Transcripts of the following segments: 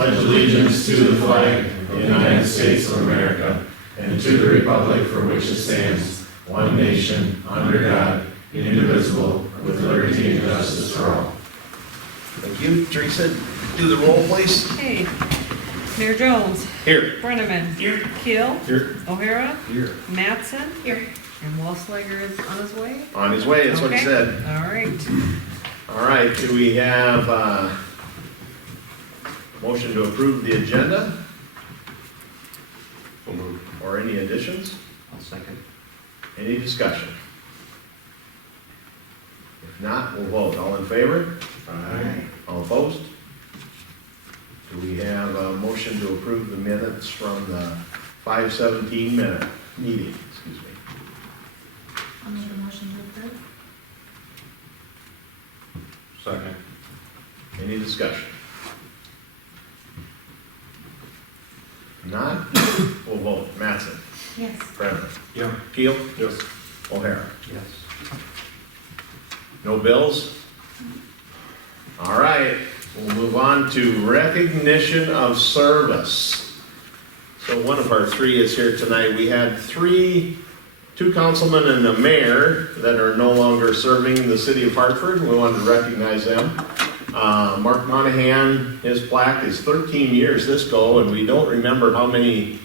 pledge allegiance to the flag of the United States of America and to the republic for which it stands, one nation, under God, indivisible, with liberty and justice for all. Thank you. Teresa, do the roll, please. Okay. Mayor Jones. Here. Brenneman. Here. Keel. Here. O'Hara. Here. Mattson. Here. And Wallslager is on his way. On his way, that's what he Okay. said. All right. All right, do we have motion to approve the agenda? Or any additions? I'll second. Any discussion? If not, we'll vote. All in favor? Aye. All opposed? Do we have a motion to approve the minutes from the 5:17 minute meeting? Excuse me. I'll make a motion to approve. Second. Any discussion? If not, we'll vote. Mattson? Yes. Brennan? Yeah. Keel? Yes. O'Hara? Yes. No bills? All right, we'll move on to recognition of service. So one of our three is here tonight. We had two councilmen and the mayor that are no longer serving the city of Hartford. We wanted to recognize them. Mark Monahan, his plaque is 13 years this go, and we don't remember how many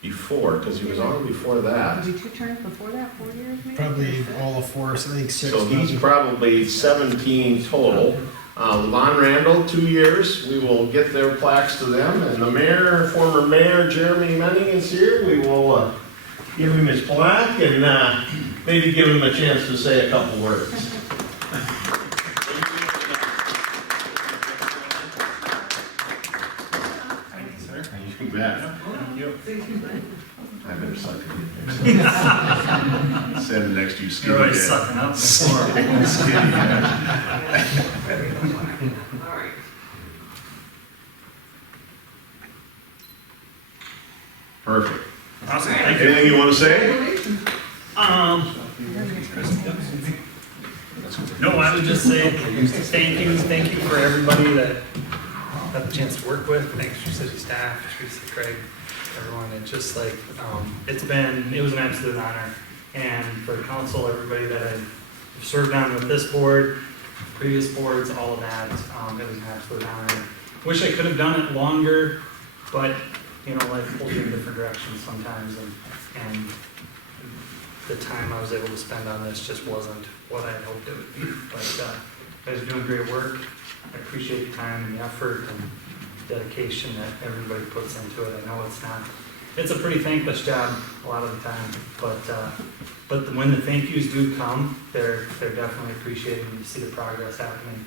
before, because he was on before that. Did we two terms before that, 4 years maybe? Probably all of four, so I think six. So he's probably 17 total. Levon Randall, 2 years. We will get their plaques to them. And the mayor, former mayor Jeremy Menning is here. We will give him his plaque and maybe give him a chance to say a couple words. You bet. I better suck it. Stand next to you, Skinny. You're always sucking up. Perfect. Awesome, thank you. Anything you want to say? No, I would just say thank you for everybody that got the chance to work with. Thanks to city staff, Teresa, Craig, everyone. It's just like, it was an absolute honor. And for the council, everybody that I've served on with this board, previous boards, all of that, it was an absolute honor. Wish I could have done it longer, but, life pulls you in different directions sometimes, and the time I was able to spend on this just wasn't what I had hoped it would be. But you guys are doing great work. I appreciate the time and the effort and dedication that everybody puts into it. I know it's a pretty thankless job a lot of the time, but when the thank yous do come, they're definitely appreciated, and you see the progress happening.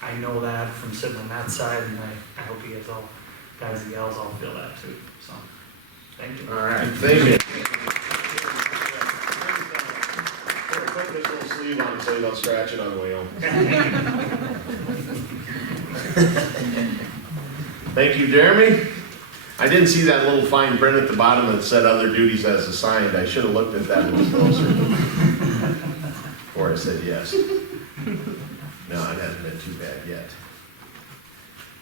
I know that from sitting on that side, and I hope you guys and gals all feel that too. So, thank you. All right, thank you. Put this little sleeve on so you don't scratch it on the way home. Thank you, Jeremy. I didn't see that little fine print at the bottom that said other duties as assigned. I should have looked at that a little closer before I said yes. No, it hasn't been too bad yet.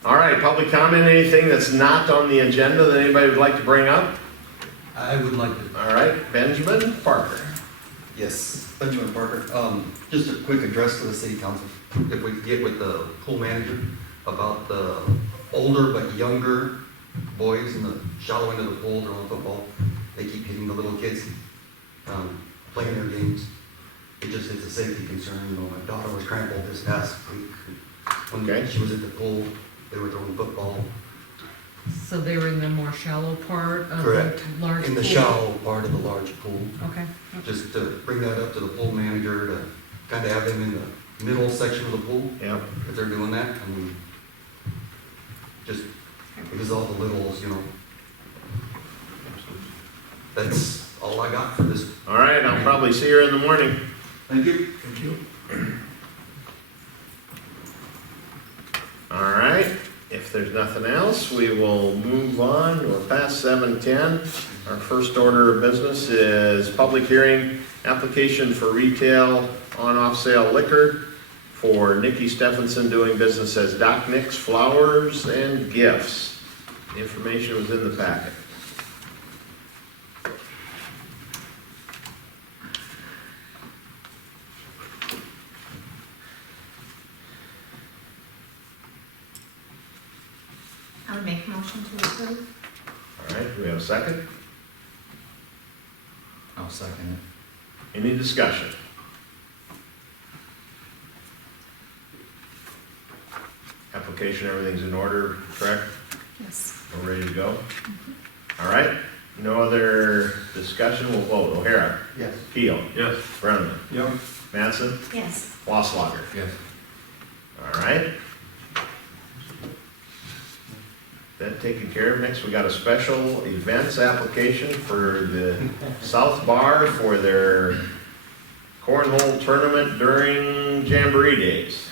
All right, public comment, anything that's not on the agenda that anybody would like to bring up? I would like to. All right, Benjamin Parker. Yes, Benjamin Parker. Just a quick address to the city council. If we could get with the pool manager about the older but younger boys in the shallow end of the pool throwing football. They keep hitting the little kids playing their games. It's a safety concern. My daughter was trampled this past week when she was at the pool. They were throwing football. So they were in the more shallow part of Correct. the large In the pool? shallow part of the large pool. Okay. Just to bring that up to the pool manager to kind of have them in the middle section of the pool. Yep. If they're doing that, just because all the littles, That's all I got for this. All right, I'll probably see you in the morning. Thank you. Thank you. All right, if there's nothing else, we will move on. We're past 7:10. Our first order of business is public hearing, application for retail on-off sale liquor for Nikki Stephenson doing business as Doc Nick's Flowers and Gifts. The information was in the packet. I would make a motion to approve. All right, do we have a second? I'll second Any discussion? Application, everything's in order, correct? Yes. We're ready to go? All right, no other discussion, we'll vote. O'Hara? it. Yes. Keel? Yes. Brenneman? Yep. Mattson? Yes. Wasslager? Yes. All right. That taken care of. Next, we got a special events application for the South Bar for their cornhole tournament during Jamboree Days.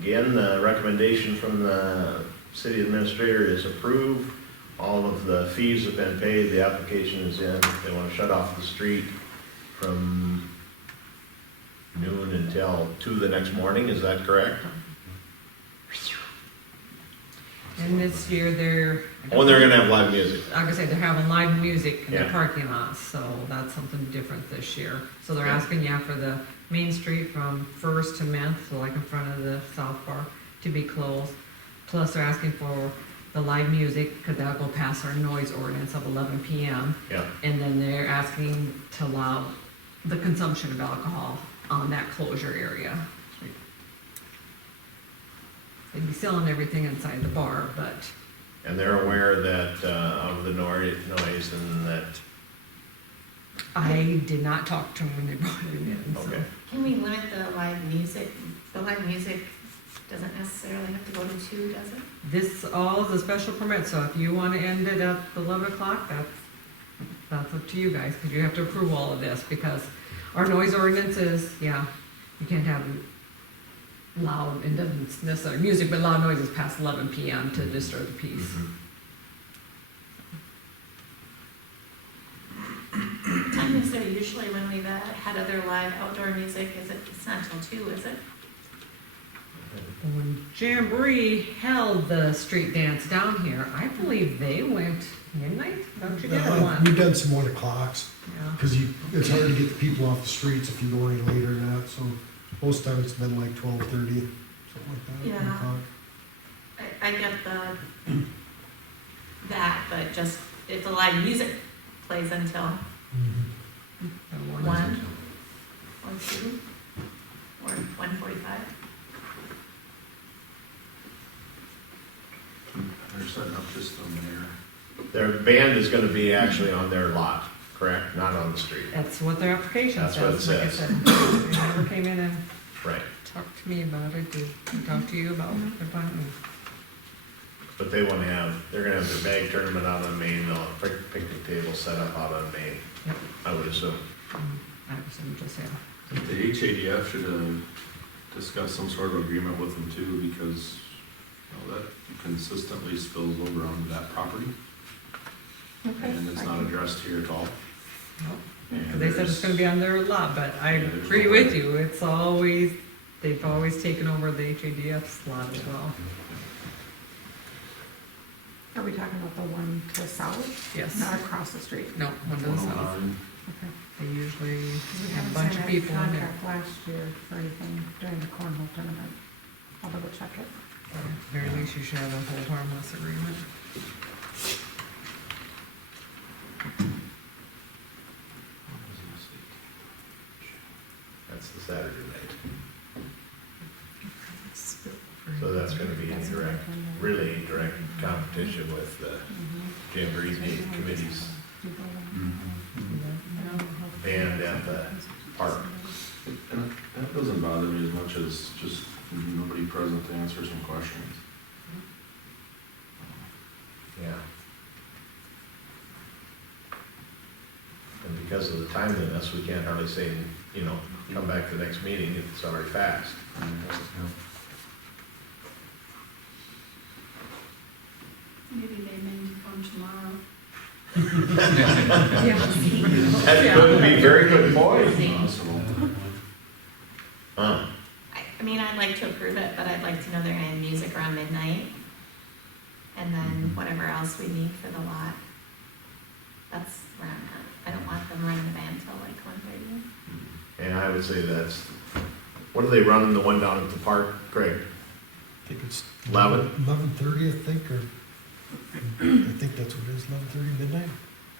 Again, the recommendation from the city administrator is approved. All of the fees have been paid, the application is in. They want to shut off the street from noon until 2 the next morning, is that correct? And this year they're. Oh, and they're gonna have live music. Like I said, they're having live music in the Yeah. parking lot, so that's something different this year. So they're Yeah. asking, for the main street from First to Minth, so like in front of the South Bar, to be closed. Plus they're asking for the live music, because that'll go past our noise ordinance of 11 PM. Yeah. And then they're asking to allow the consumption of alcohol on that closure area. They'd be selling everything inside the bar, but And they're aware that, of the noise and that, I did not talk to them when they brought it in, so. okay. Can we limit the live music? The live music doesn't necessarily have to go to 2, does it? This all is a special permit, so if you wanna end it at 11 o'clock, that's up to you guys, because you have to approve all of this, because our noise ordinance is, you can't have loud, and doesn't necessarily music, but loud noises past 11 PM to disturb the peace. What time is there usually when we've had other live outdoor music? It's not till 2, is it? When Jamboree held the street dance down here, I believe they went midnight, don't you get one? We've done some 1 o'clocks, Yeah. because it's hard to get the people off the streets if you go any later than that, so most times it's been like 12:30, something like that. 1 Yeah. o'clock. I get that, but just if the live music plays until Mhm. 1 or 2 or 1:45. They're setting up just on there. Their band is gonna be actually on their lot, correct? Not on the street. That's what their application That's says. what it Like I says. said, they never came in and Right. talked to me about it, did talk to you about it, about it. But they're gonna have their bag tournament out on Main, they'll have picnic table set up out on Main, Yep. I would assume. I assume just, I think the HADF should discuss some sort of agreement with them too, because, that consistently spills over onto that property, and it's not addressed here at all. And they said it's gonna be on their lot, but I Yeah, there's agree no with way. you, they've always taken over the HADF's lot as well. Are we talking about the one to the south? Yes, Not across the street? no, one to the south. 109. Okay. They usually We have a haven't bunch signed of any people in there. contract last year for anything during the cornhole tournament. I'll double check it. At the very least, you should have a hold harmless agreement. That's the Saturday night. So that's gonna be in direct, really in direct competition with the Jamboree committees band at the park. And that doesn't bother me as much as just nobody present to answer some questions. Yeah. And because of the timeliness, we can't hardly say, come back to the next meeting if it's already passed. Maybe they may come tomorrow. Yeah. That could be very good point. Possible. Huh. like to know they're gonna have music around midnight. And then Mm-hmm. whatever else we need for the lot. That's where I'm at. I don't want them running the band till like 1:30. And I would say that's, what are they running, the one down at the park, Craig? I think it's 11? 11:30, I think, or, I think that's what it is, 11:30 midnight?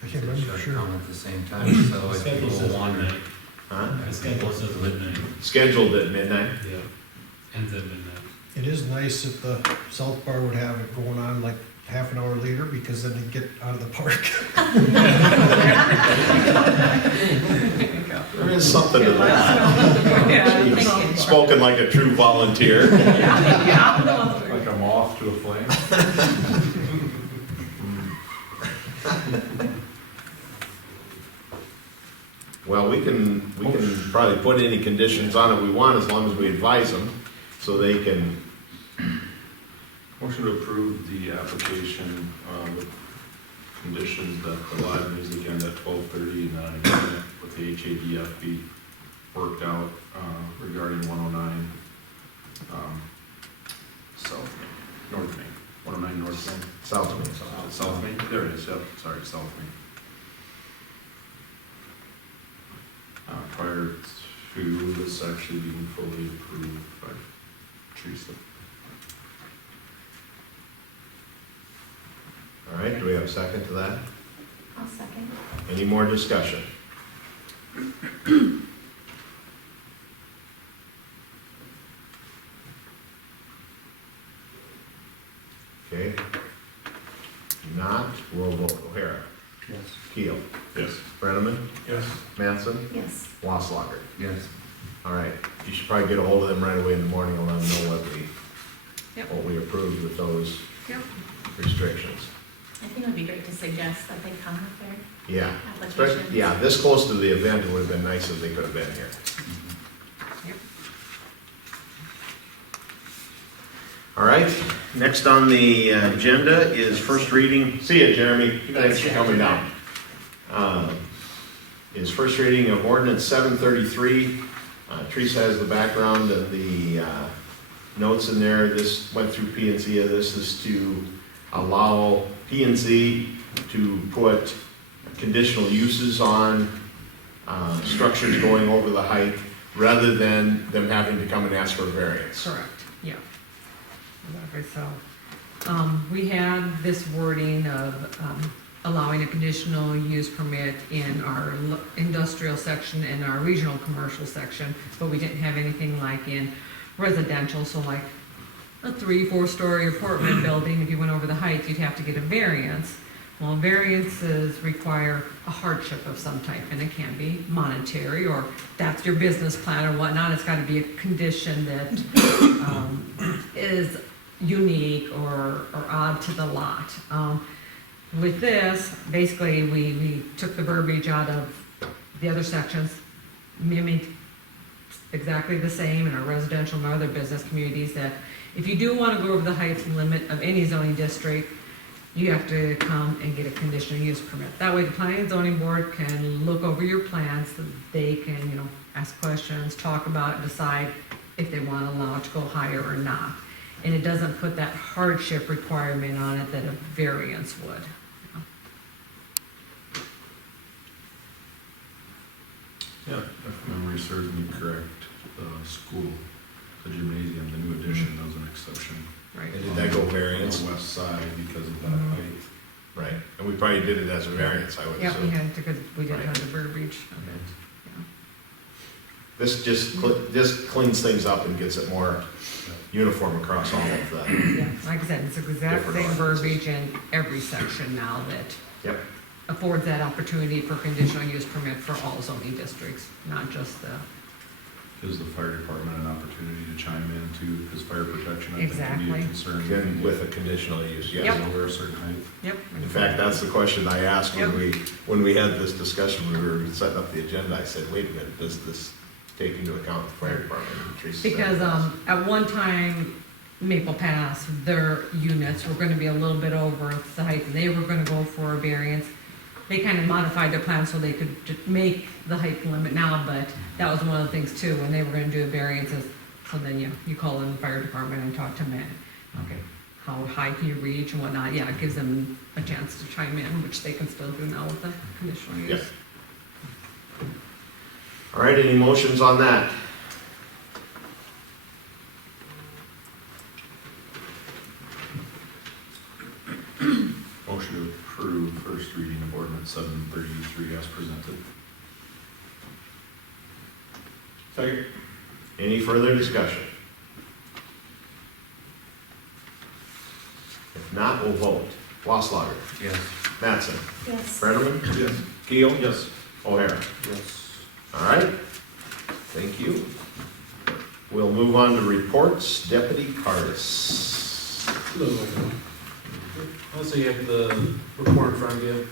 I can't remember for sure. Come at the same time, so if people wander. Huh? The schedule says midnight. Scheduled at midnight? Yeah. Ends at midnight. It is nice if the South Bar would have it going on like half an hour later, because then they get out of the park. There is something to that. Yeah. Jeez. Spoken like a true volunteer. Yeah. Like a moth to a flame. Well, we can probably put any conditions on it we want as long as we advise them, so they can, Motion to approve the application, with conditions that the live music end at 12:30 and an agreement with the HADF be worked out, regarding 109, South Main, North Main, 109 North Main. South Main. South Main, there it is, yep, sorry, South Main. Prior to this actually being fully approved by Teresa. All right, do we have a second to that? I'll second. Any more discussion? Okay. Not, we'll vote. O'Hara. Yes. Keel. Yes. Brenneman. Yes. Manson. Yes. Wasslager. Yes. All right, you should probably get a hold of them right away in the morning and let them know Yep. what we approved with those Yep. restrictions. I think it would be great to suggest that they come with their Yeah, applications. yeah, this close to the event, it would have been nice if they could have been here. Yep. All right, next on the agenda is first reading, see ya, Jeremy, thanks for coming down. Is first reading of ordinance 733. Teresa has the background and the notes in there. This went through P and Z. This is to allow P and Z to put conditional uses on structures going over the height, rather than them having to come and ask for a variance. Correct, yeah. Exactly, so, we had this wording of, allowing a conditional use permit in our industrial section and our regional commercial section, but we didn't have anything like in residential, so like a 3-4 story apartment building, if you went over the height, you'd have to get a variance. Well, variances require a hardship of some type, and it can be monetary, or that's your business plan or whatnot. It's gotta be a condition that is unique or odd to the lot. With this, basically, we took the verbiage out of the other sections, mimicked exactly the same in our residential and other business communities, that if you do want to go over the height limit of any zoning district, you have to come and get a conditional use permit. That way, the planning and zoning board can look over your plans, so they can, ask questions, talk about it, decide if they want to allow it to go higher or not. And it doesn't put that hardship requirement on it that a variance would. Yeah, if memory serves me correct, the school, the gymnasium, the new addition, that was an exception. Right. And did that go On variance? the west side because of that Mhm. height. Right, and we probably did it as a variance, I would Yeah, we assume. had to, because we didn't Right. have the verbiage of it. This just cleans things up and gets it more uniform across all of the, Yeah, like I said, it's the exact Different same ordinances. verbiage in every section now that yep. affords that opportunity for conditional use permit for all zoning districts, not just the, Gives the fire department an opportunity to chime in too, because fire protection, I think, can be Exactly. a concern. Again, with a conditional use, yes. Yep. Over a certain height. yep. In fact, that's the question I asked when we had this discussion, we were setting up the agenda. I said, wait a minute, does this take into account the fire department? And Teresa said Because, yes. at one time, Maple Pass, their units were gonna be a little bit over the height, and they were gonna go for a variance. They kind of modified their plan so they could make the height limit now, but that was one of the things too, when they were gonna do the variances, So then you call in the fire department and talk to them, okay, how high can you reach and whatnot, yeah, it gives them a chance to chime in, which they can still do now with the conditional use. Yep. All right, any motions on that? Motion to approve first reading of ordinance 733 as presented. Second. Any further discussion? If not, we'll vote. Wasslager. Yes. Mattson. Yes. Brenneman. Yes. Keel. Yes. O'Hara. Yes. All right. Thank you. We'll move on to reports. Deputy Cardis. Hello. Also, you have the report in front of you.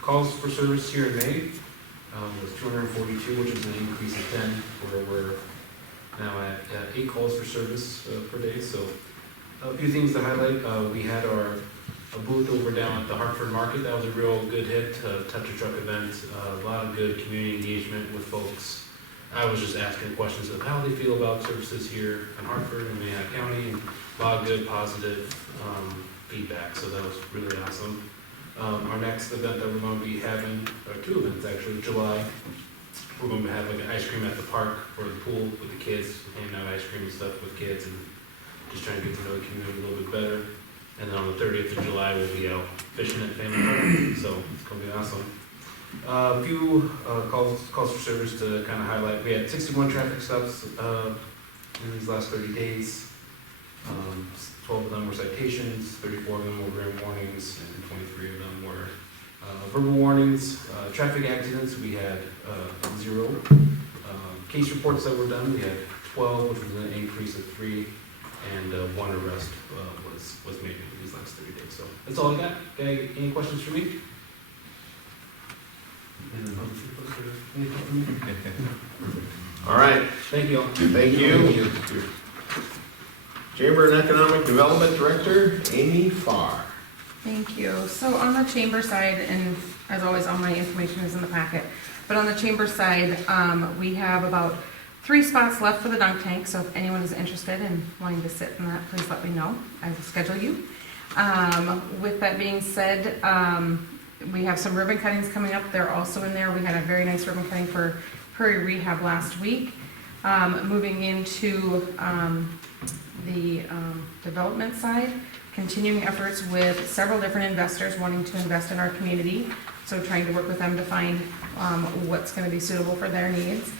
Calls for service here in May was 242, which is an increase of 10, where we're now at 8 calls for service per day. So a few things to highlight. We had a booth over down at the Hartford Market. That was a real good hit, touch a truck event, a lot of good community engagement with folks. I was just asking questions of how they feel about services here in Hartford and Manhattan County, and a lot of good, positive feedback, so that was really awesome. Our next event that we're going to be having, or 2 events actually, July, we're going to have like an ice cream at the park for the pool with the kids, handing out ice cream and stuff with kids, and just trying to get to know the community a little bit better. And then on the 30th of July, we'll be out fishing at Family Park, so it's going to be awesome. A few calls for service to kind of highlight. We had 61 traffic stops in these last 30 days. 12 of them were citations, 34 of them were written warnings, and 23 of them were verbal warnings. Traffic accidents, we had 0. Case reports that were done, we had 12, which was an increase of 3, and 1 arrest was made in these last 30 days. So that's all I got. Any questions for me? All right. Thank you all. Thank you. Chamber and Economic Development Director, Amy Farr. Thank you. So on the chamber side, and as always, all my information is in the packet, but on the chamber side, we have about 3 spots left for the dunk tank, so if anyone is interested in wanting to sit in that, please let me know. I will schedule you. With that being said, we have some ribbon cuttings coming up. They're also in there. We had a very nice ribbon cutting for Prairie Rehab last week. Moving into the development side, continuing efforts with several different investors wanting to invest in our community. So trying to work with them to find what's going to be suitable for their needs.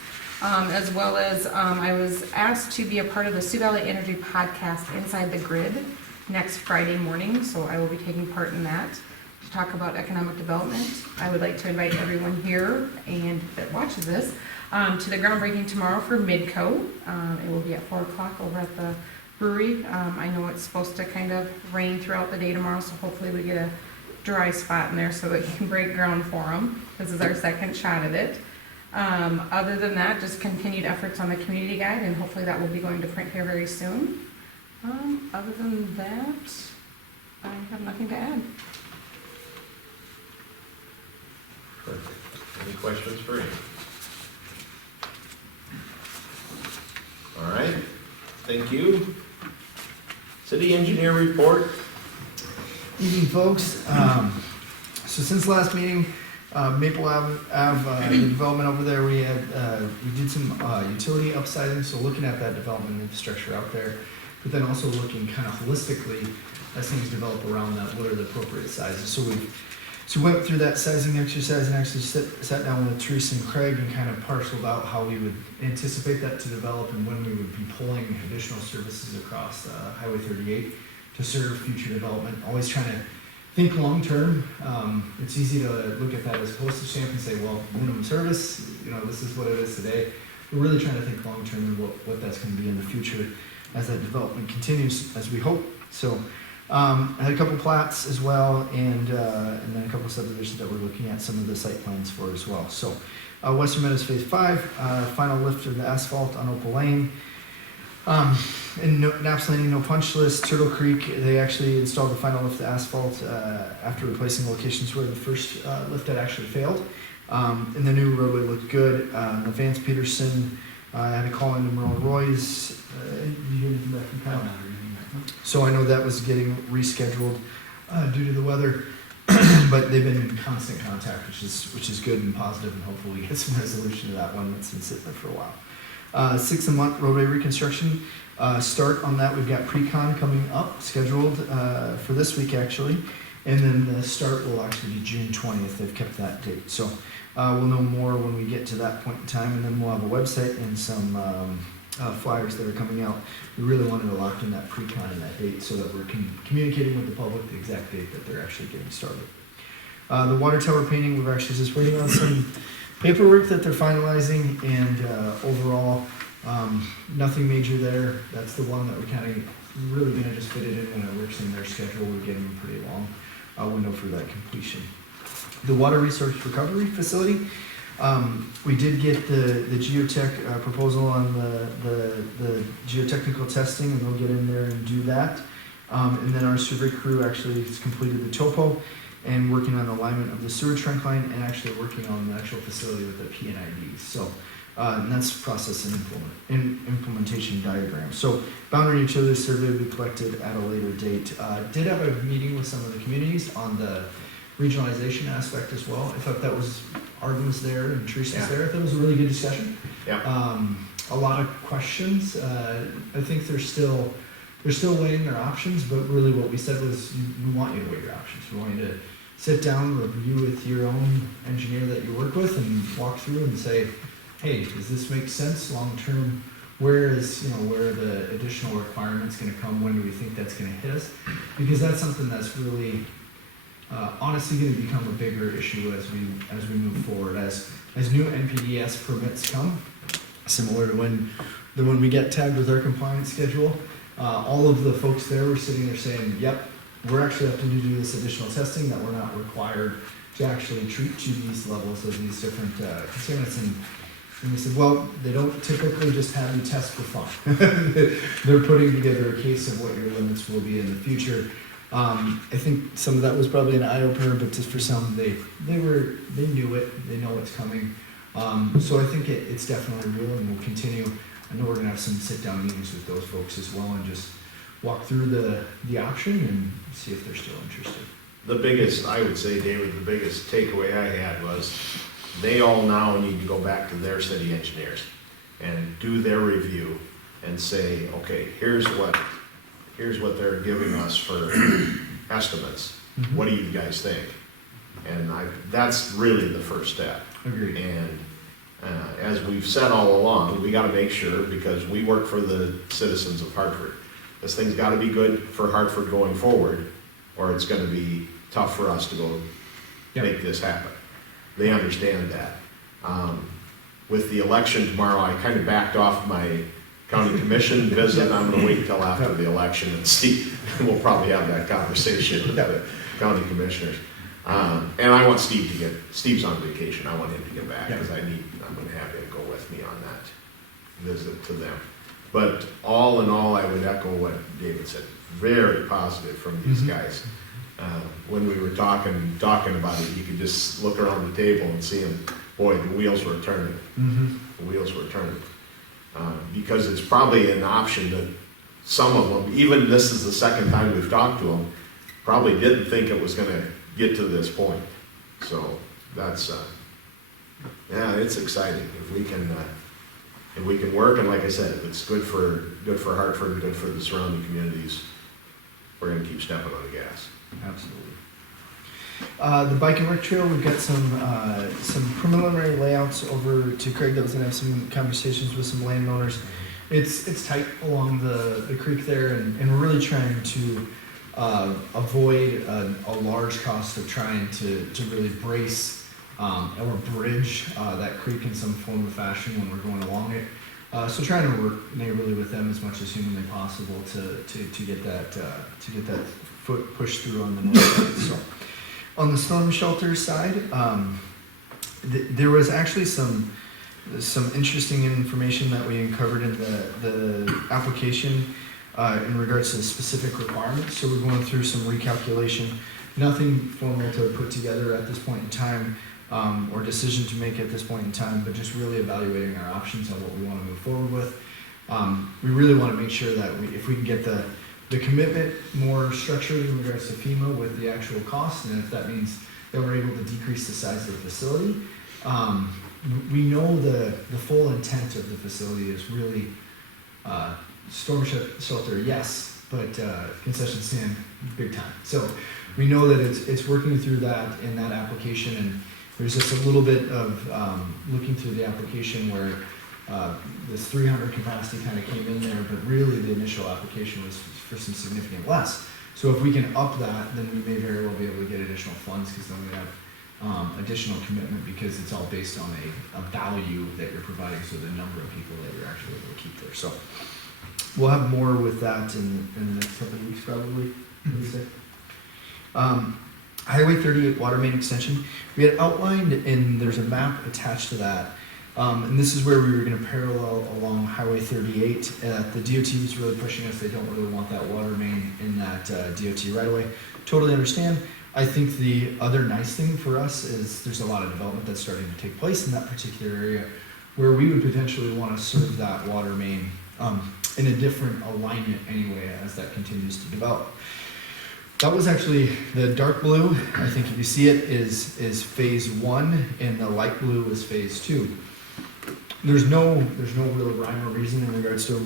As well as I was asked to be a part of the Sioux Valley Energy podcast Inside the Grid next Friday morning. So I will be taking part in that to talk about economic development. I would like to invite everyone here and that watches this to the groundbreaking tomorrow for Midco. It will be at 4 o'clock over at the brewery. I know it's supposed to kind of rain throughout the day tomorrow, so hopefully we get a dry spot in there so that we can break ground for them. This is our second shot at it. Other than that, just continued efforts on the community guide, and hopefully that will be going to print here very soon. Other than that, I have nothing to add. Perfect. Any questions for Amy? All right. Thank you. City engineer report. Evening, folks. So since last meeting, Maple Ave, the development over there, we did some utility upsizing, so looking at that development infrastructure out there, but then also looking kind of holistically as things develop around that, what are the appropriate sizes. So we went through that sizing exercise and actually sat down with Teresa and Craig and kind of parceled out how we would anticipate that to develop and when we would be pulling additional services across Highway 38 to serve future development. Always trying to think long-term. It's easy to look at that as postage stamp and say, well, minimum service, this is what it is today. We're really trying to think long-term and what that's going to be in the future as that development continues, as we hope. So I had a couple plats as well, and then a couple subdivisions that we're looking at some of the site plans for as well. So Western Meadows Phase 5, final lift of the asphalt on Opal Lane. And Naps Landing, no punch list. Turtle Creek, they actually installed the final lift of asphalt after replacing locations where the first lift had actually failed. And the new roadway looked good. The Vance Peterson I had a call into Merle Roy's, did you hear anything back from Kyle? So I know that was getting rescheduled due to the weather, but they've been in constant contact, which is good and positive, and hopefully we get some resolution to that one that's been sitting there for a while. 6 a month roadway reconstruction start on that. We've got pre-con coming up, scheduled for this week actually, and then the start will actually be June 20th. They've kept that date, so we'll know more when we get to that point in time, and then we'll have a website and some flyers that are coming out. We really wanted to lock in that pre-con and that date so that we're communicating with the public the exact date that they're actually getting started. The water tower painting, we're actually just waiting on some paperwork that they're finalizing, and overall, nothing major there. That's the one that we're kind of really gonna just fit it in when it works in their schedule. We're getting a pretty long window for that completion. The water resource recovery facility, we did get the geotech proposal on the geotechnical testing, and they'll get in there and do that. And then our survey crew actually has completed the topo and working on alignment of the sewer trunk line, and actually working on the actual facility with the PNIDs. So, and that's process and implementation diagram. So boundary utility survey will be collected at a later date. Did have a meeting with some of the communities on the regionalization aspect as well. I thought that was, Arden was there and Teresa's there. I thought it was a really good discussion. Yeah. A lot of questions. I think they're still weighing their options, but really what we said was, we want you to weigh your options. We want you to sit down, review with your own engineer that you work with, and walk through and say, hey, does this make sense long term? Where are the additional requirements going to come? When do we think that's going to hit us? Because that's something that's really honestly going to become a bigger issue as we move forward, as new NPDES permits come, similar to when we get tagged with our compliance schedule. All of the folks there were sitting there saying, yep, we're actually have to do this additional testing that we're not required to actually treat to these levels of these different contaminants. And we said, well, they don't typically just have you test for fun. They're putting together a case of what your limits will be in the future. I think some of that was probably an eye opener, but just for some, they knew it, they know what's coming. So I think it's definitely real, and we'll continue. I know we're gonna have some sit-down meetings with those folks as well, and just walk through the option and see if they're still interested. The biggest, I would say, David, the biggest takeaway I had was they all now need to go back to their city engineers and do their review and say, okay, here's what they're giving us for estimates. Mm-hmm. What do you guys think? And that's really the first step. Agreed. And as we've said all along, we got to make sure, because we work for the citizens of Hartford, this thing's got to be good for Hartford going forward, or it's going to be tough for us to go make this happen. They understand that. With the election tomorrow, I kind of backed off my county commission visit. I'm going to wait until after the election and see. We'll probably have that conversation with the county commissioners. And I want Steve's on vacation. I want him to get back, because I'm going to have him go with me on that visit to them. But all in all, I would echo what David said. Very positive from these guys. When we were talking about it, you could just look around the table and see them. Boy, the wheels were turning. Mm-hmm. The wheels were turning. Because it's probably an option that some of them, even this is the second time we've talked to them, probably didn't think it was going to get to this point. So that's, it's exciting if we can work. And like I said, if it's good for Hartford and good for the surrounding communities, we're going to keep stepping on the gas. Absolutely. The bike and rec trail, we've got some preliminary layouts over to Craig that was going to have some conversations with some landowners. It's tight along the creek there, and we're really trying to avoid a large cost of trying to really brace or bridge that creek in some form or fashion when we're going along it. So trying to work neighborly with them as much as humanly possible to get that foot pushed through on the north side. So on the storm shelter side, there was actually some interesting information that we uncovered in the application in regards to the specific requirements. So we're going through some recalculation. Nothing formal to put together at this point in time, or decision to make at this point in time, but just really evaluating our options on what we want to move forward with. We really want to make sure that if we can get the commitment more structured in regards to FEMA with the actual cost, and if that means that we're able to decrease the size of the facility, we know the full intent of the facility is really storm shelter, yes, but concession stand, big time. So we know that it's working through that in that application, and there's just a little bit of looking through the application where this 300 capacity kind of came in there, but really the initial application was for some significant less. So if we can up that, then we may very well be able to get additional funds, because then we have additional commitment, because it's all based on a value that you're providing, so the number of people that you're actually able to keep there. So we'll have more with that in the next couple of weeks, probably. Highway 38 water main extension. We had outlined, and there's a map attached to that. And this is where we were going to parallel along Highway 38. The DOT was really pushing us. They don't really want that water main in that DOT right away. Totally understand. I think the other nice thing for us is there's a lot of development that's starting to take place in that particular area, where we would potentially want to serve that water main in a different alignment anyway as that continues to develop. That was actually the dark blue. I think if you see it is phase 1, and the light blue is phase 2. There's no real rhyme or reason in regards to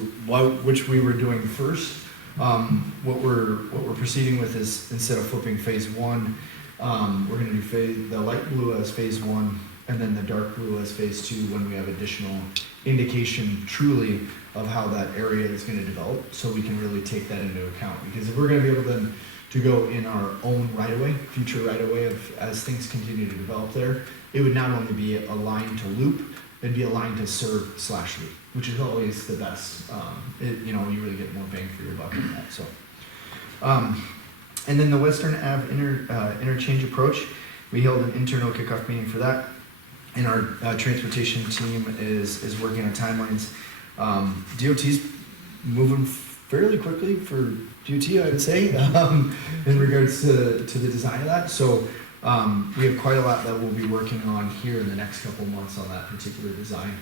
which we were doing first. What we're proceeding with is, instead of flipping phase 1, we're going to do the light blue as phase 1, and then the dark blue as phase 2 when we have additional indication truly of how that area is going to develop, so we can really take that into account. Because if we're going to be able then to go in our own right-of-way, future right-of-way as things continue to develop there, it would not only be aligned to loop, it'd be aligned to serve/loop, which is always the best. You really get more bang for your buck on that. So, and then the Western Ave interchange approach, we held an internal kickoff meeting for that, and our transportation team is working on timelines. DOT's moving fairly quickly for DOT, I would say, in regards to the design of that. So we have quite a lot that we'll be working on here in the next couple months on that particular design.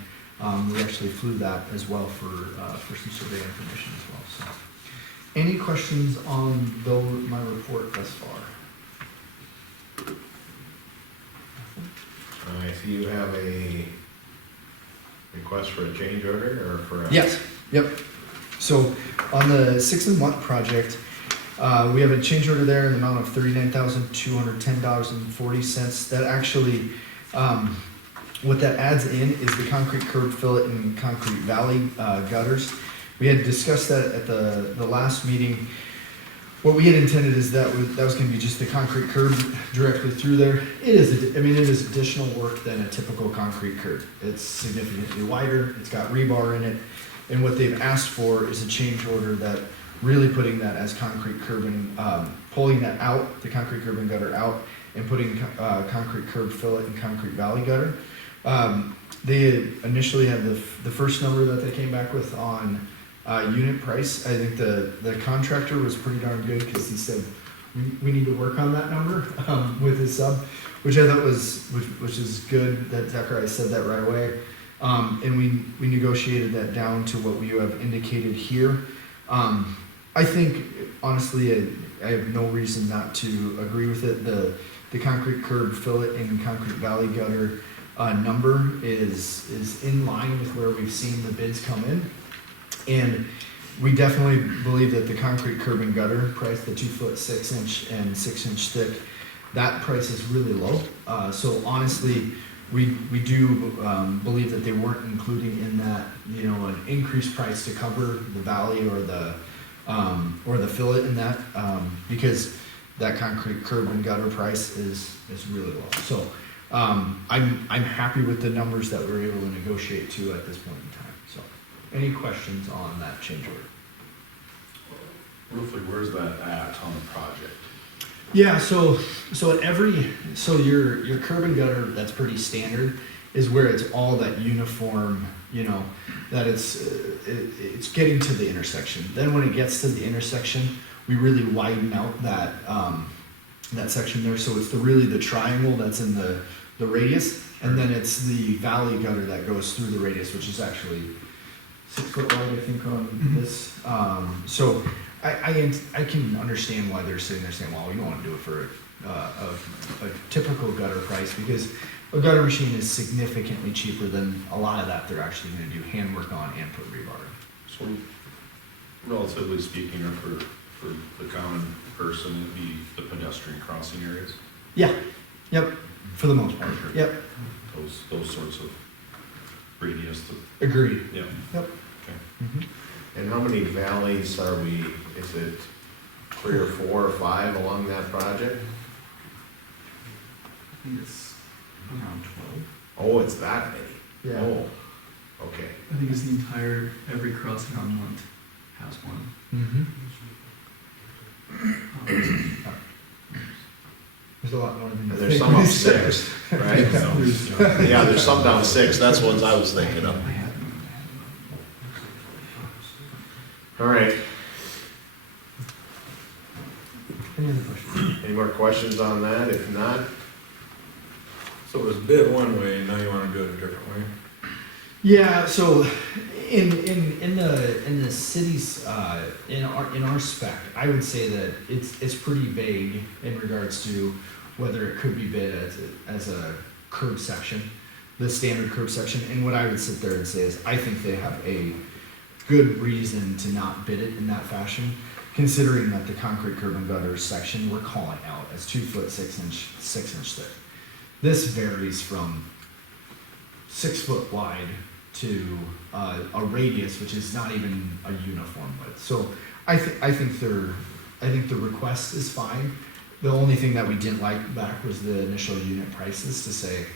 We actually flew that as well for some survey information as well. So, any questions on my report thus far? I see you have a request for a change order, or for a... Yes, yep. So on the 6-month project, we have a change order there in the amount of $39,210.40. That actually, what that adds in is the concrete curb fillet and concrete valley gutters. We had discussed that at the last meeting. What we had intended is that was going to be just the concrete curb directly through there. It is additional work than a typical concrete curb. It's significantly wider. It's got rebar in it, and what they've asked for is a change order that really putting that as concrete curb and pulling that out, the concrete curb and gutter out, and putting concrete curb fillet and concrete valley gutter. They initially had the first number that they came back with on unit price. I think the contractor was pretty darn good, because he said we need to work on that number with his sub, which I thought which is good that Zachariah said that right away. And we negotiated that down to what you have indicated here. I think, honestly, I have no reason not to agree with it. The concrete curb fillet and concrete valley gutter number is in line with where we've seen the bids come in. And we definitely believe that the concrete curb and gutter price, the 2-foot 6-inch and 6-inch thick, that price is really low. So honestly, we do believe that they weren't including in that, an increased price to cover the valley or the fillet in that, because that concrete curb and gutter price is really low. So I'm happy with the numbers that we were able to negotiate to at this point in time. So, any questions on that change order? Roughly, where's that at on the project? Yeah, so your curb and gutter, that's pretty standard, is where it's all that uniform, that it's getting to the intersection. Then when it gets to the intersection, we really widen out that that section there. So it's really the triangle that's in the the radius, and then it's the valley gutter that goes through the radius, which is actually 6 foot wide, I think, on this. So I can understand why they're sitting there saying, well, we don't want to do it for a typical gutter price, because a gutter machine is significantly cheaper than a lot of that they're actually going to do handwork on and put rebar in. So relatively speaking, or for the common person, it'd be the pedestrian crossing areas, Yeah, yep, for the most part, yep, those sorts of radius. agreed. Yeah. Yep. Okay. Mhm. And how many valleys are we, is it 3 or 4 or 5 along that project? I think it's around 12. Oh, it's that many? Yeah. Oh, okay. I think it's the entire, every crossing on Munt has one. Mhm. There's a lot more than And you there's think some when up you say it. 6, right? Yeah, there's some down 6, that's ones I was thinking of. All right, Any other questions? any more questions on that? If not, So it was bid one way, and now you wanna do it a different way? Yeah, so in the cities, in our spec, I would say that it's pretty vague in regards to whether it could be bid as a curb section, the standard curb section. And what I would sit there and say is, I think they have a good reason to not bid it in that fashion, considering that the concrete curb and gutter section we're calling out as 2 foot 6 inch thick. This varies from 6 foot wide to a radius, which is not even a uniform width. So I think the request is fine. The only thing that we didn't like back was the initial unit prices, to say,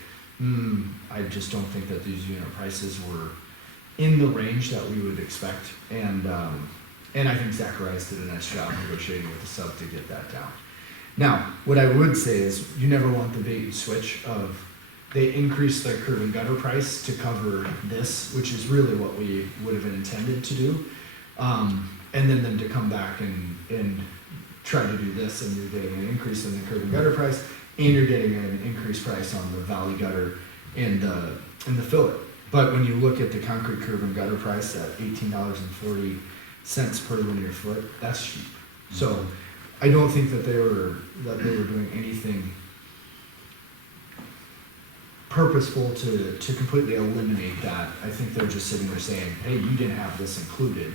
I just don't think that these unit prices were in the range that we would expect. And I think Zacharias did a nice job negotiating with the sub to get that down. Now, what I would say is, you never want the bait and switch of, they increase their curb and gutter price to cover this, which is really what we would have intended to do. And then them to come back and try to do this, and you're getting an increase in the curb and gutter price, and you're getting an increased price on the valley gutter and the fillet. But when you look at the concrete curb and gutter price at $18.40 per linear foot, that's cheap. So I don't think that they were doing anything purposeful to completely eliminate that. I think they're just sitting there saying, hey, you didn't have this included.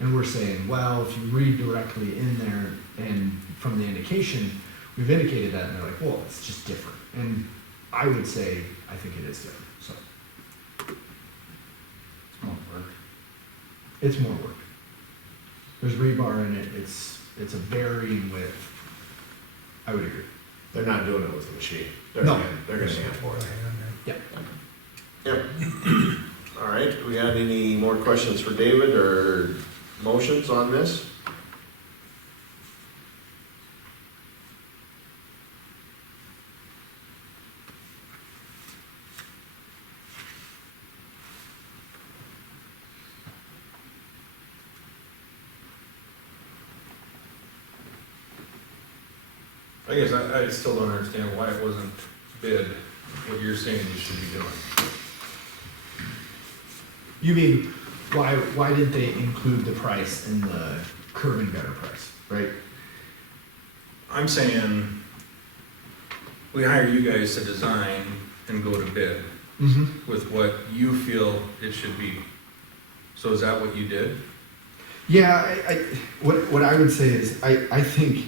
And we're saying, well, if you read directly in there and from the indication, we've indicated that, and they're like, well, it's just different. And I would say, I think it is different, so. It's more work. It's more work. There's rebar in it, it's a varying width. I would agree. they're not doing it with a machine. They're No. they're gonna hand pour it. Yep. Yep. All right, we got any more questions for David or motions on this? I guess I still don't understand why it wasn't bid, what you're saying you should be doing. You mean, why did they include the price in the curb and gutter price, right? I'm saying, we hire you guys to design and go to bid Mm-hmm. with what you feel it should be. So is that what you did? Yeah, what I would say is, I think,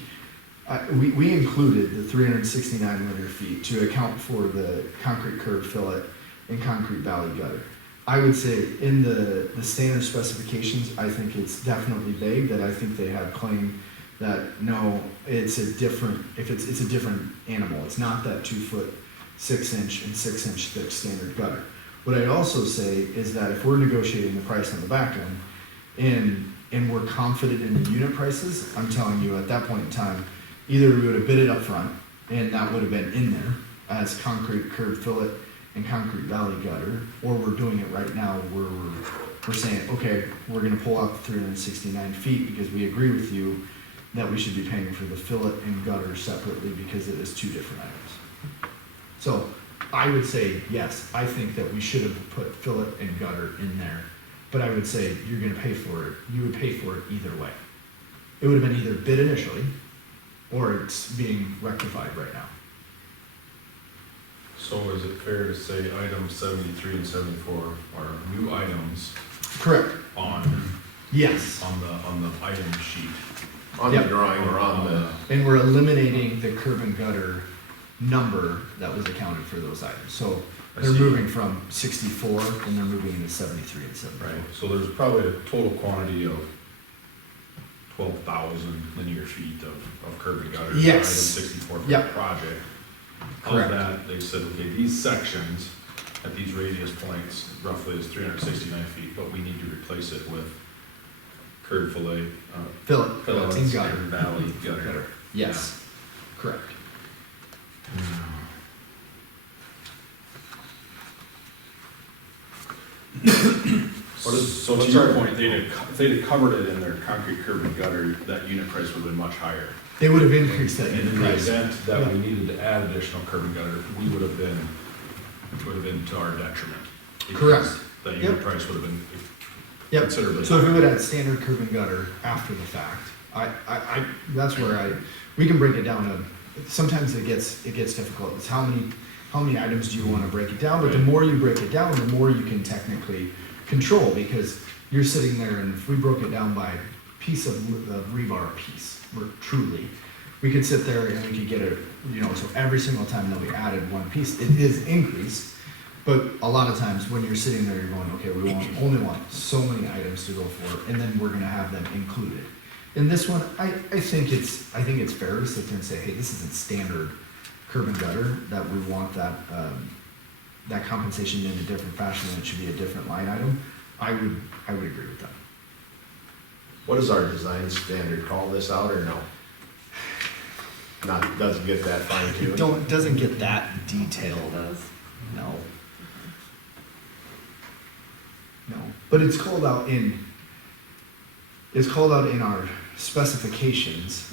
we included the 369 linear feet to account for the concrete curb fillet and concrete valley gutter. I would say in the standard specifications, I think it's definitely vague, that I think they have claimed that, no, it's a different, it's a different animal. It's not that 2 foot 6 inch and 6 inch thick standard gutter. What I'd also say is that if we're negotiating the price on the back end, and we're confident in the unit prices, I'm telling you, at that point in time, either we would have bid it up front, and that would have been in there as concrete curb fillet and concrete valley gutter, or we're doing it right now where we're saying, okay, we're gonna pull out the 369 feet because we agree with you that we should be paying for the fillet and gutter separately because it is two different items. So I would say, yes, I think that we should have put fillet and gutter in there. But I would say you're gonna pay for it, you would pay for it either way. It would have been either bid initially, or it's being rectified right now. So is it fair to say items 73 and 74 are new items Correct. Yes. on the item sheet? On the drawing or on the, And we're eliminating the curb and gutter number that was accounted for those items. So I they're see. moving from 64 and they're moving into 73 and 74. Right, so there's probably a total quantity of 12,000 linear feet of curb and gutter. Yes. Item 64 for the Yep. project. Correct. Of that, they said, okay, these sections at these radius points roughly is 369 feet, but we need to replace it with curb fillet, Fillet and fillets gutter. and valley gutter. Yes, correct. So to your point, if they'd have covered it in their concrete curb and gutter, that unit price would have been much higher. They would have increased that And unit in the price. event that we needed to add additional curb and gutter, we would have been to our detriment. because Correct. That unit Yep. price would have been Yep. considerably So if we higher. would add standard curb and gutter after the fact, that's where we can break it down to, sometimes it gets difficult. It's how many items do you wanna break it down? But the Right. more you break it down, the more you can technically control, because you're sitting there and if we broke it down by piece of rebar piece, truly, we could sit there and we could get so every single time that we added one piece, it is increased. But a lot of times when you're sitting there, you're going, okay, we only want so many items to go for, and then we're gonna have them included. In this one, I think it's fair to sit there and say, hey, this isn't standard curb and gutter, that we want that compensation in a different fashion, and it should be a different line item. I would agree with that. what does our design standard call this out or no? Doesn't get that fine tuned? Doesn't get that detailed. No. No, but it's called out in our specifications.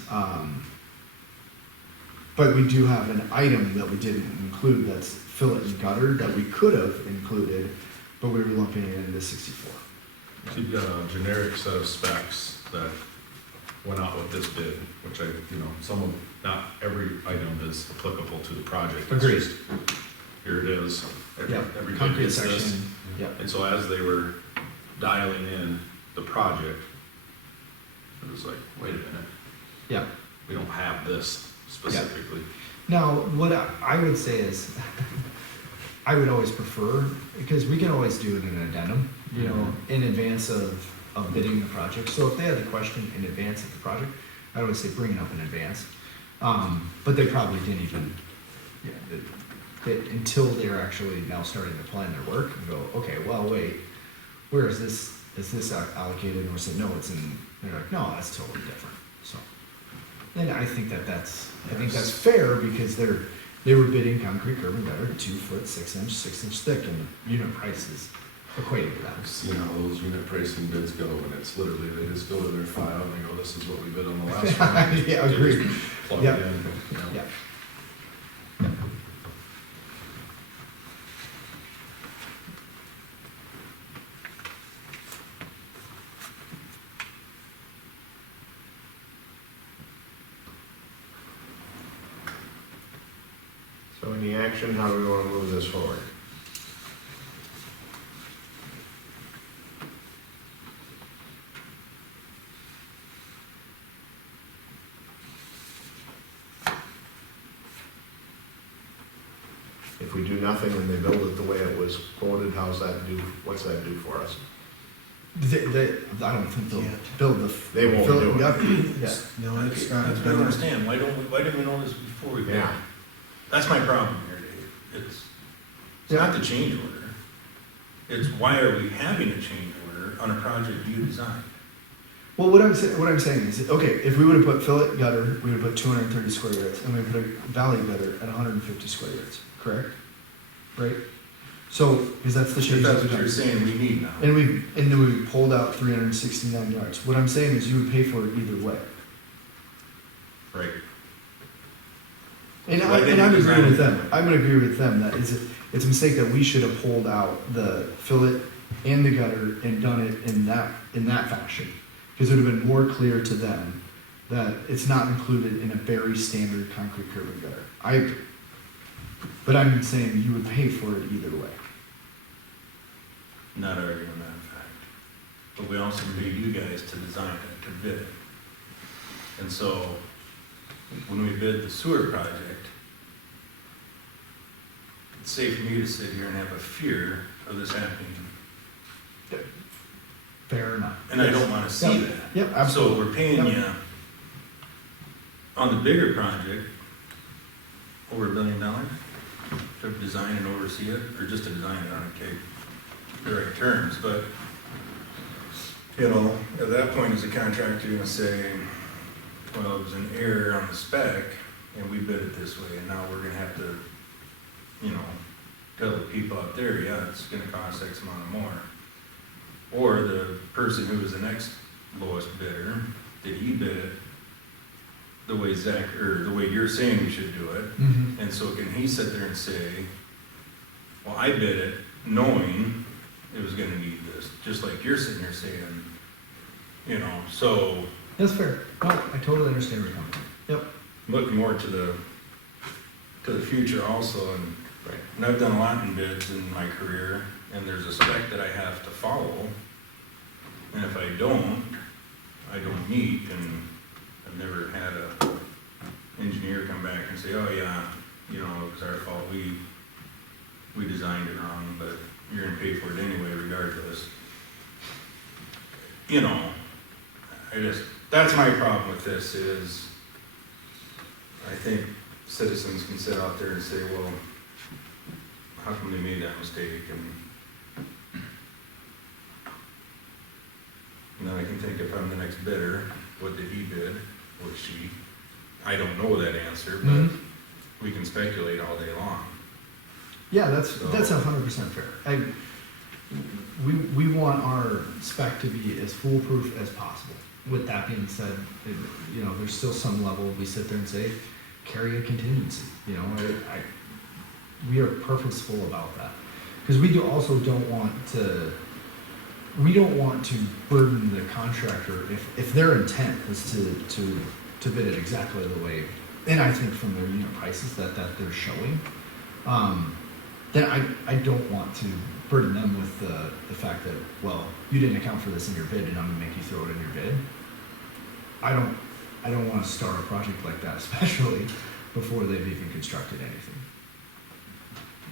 But we do have an item that we didn't include that's fillet and gutter that we could have included, but we were lumping it into 64. So you've got a generic set of specs that went out with this bid, which not every item is applicable to the project. It's Agreed. just, here it is. Every Yeah, bid concrete gets this. section, yeah. And so as they were dialing in the project, it was like, wait a minute, Yeah. we don't have this specifically. Now, what I would say is, I would always prefer, because we can always do it in an addendum, in advance of bidding the project. So if they had a question in advance of the project, I would say bring it up in advance. But they probably didn't even, until they're actually now starting to plan their work and go, okay, well, wait, where is this allocated? And we said, no, it's in, they're like, no, that's totally different, so. And I think that's fair, because they were bidding concrete curb and gutter, 2 foot, 6 inch thick, and unit prices equated to that. I've seen how those unit pricing bids go, and it's literally, they just go to their file and they go, this is what we bid on the last one. Yeah, They agreed. just Plug Yep. it in, Yeah. So any action, how do we wanna move this forward? If we do nothing and they build it the way it was quoted, what's that do for us? I don't think they'll build the. They won't do it. Yeah. No, it's not. That's what I don't understand, why didn't we know this before we bid? Yeah. That's my problem here, Dave. It's not the change order. It's why are we having a change order on a project you designed? Well, what I'm saying is, okay, if we would have put fillet gutter, we would have put 230 square yards, and we put a valley gutter at 150 square yards, correct? Right? So, because that's the If change. that's that what we've you're done. saying we need now. And then we pulled out 369 yards. What I'm saying is you would pay for it either way. Right. And Why didn't I'm you design agreeing with it? them. I'm gonna agree with them that it's a mistake that we should have pulled out the fillet and the gutter and done it in that fashion. Because it would have been more clear to them that it's not included in a very standard concrete curb and gutter. I agree. But I'm saying you would pay for it either way. Not arguing that fact. But we also paid you guys to design it, to bid it. And so, when we bid the sewer project, it's safe for me to sit here and have a fear of this happening. Fair enough. And I don't wanna see Yep. that. Yep, So absolutely. we're paying Yep. you on the bigger project, over $1 billion to design and oversee it, or just to design it on the right terms, but, you know, at that point, is the contractor gonna say, well, it was an error on the spec, and we bid it this way, and now we're gonna have to, you know, tell the people out there, yeah, it's gonna cost X amount or more. Or the person who was the next lowest bidder, did he bid it the way Zach, or the way you're saying we should do it? Mhm. And so can he sit there and say, well, I bid it knowing it was gonna need this, just like you're sitting here saying, you know, so That's fair. No, I totally understand where you're coming from. Yep. looking more to the future also, and I've done a lot in bids in my career, and there's a spec that I have to follow, and if I don't meet, and I've never had a engineer come back and say, oh yeah, you know, it was our fault, we designed it wrong, but you're gonna pay for it anyway regardless. You know, that's my problem with this is, I think citizens can sit out there and say, well, how come they made that mistake? And then I can think if I'm the next bidder, what did he bid, or she? I don't know that answer, but Mhm. we can speculate all day long. Yeah, that's So- 100% fair. We want our spec to be as foolproof as possible. With that being said, you know, there's still some level we sit there and say, carry a contingency. You know, we are purposeful about that because also don't want to. We don't want to burden the contractor if their intent is to bid it exactly the way, and I think from their unit prices that they're showing. Then I don't want to burden them with the fact that, well, you didn't account for this in your bid and I'm gonna make you throw it in your bid. I don't wanna start a project like that, especially before they've even constructed anything.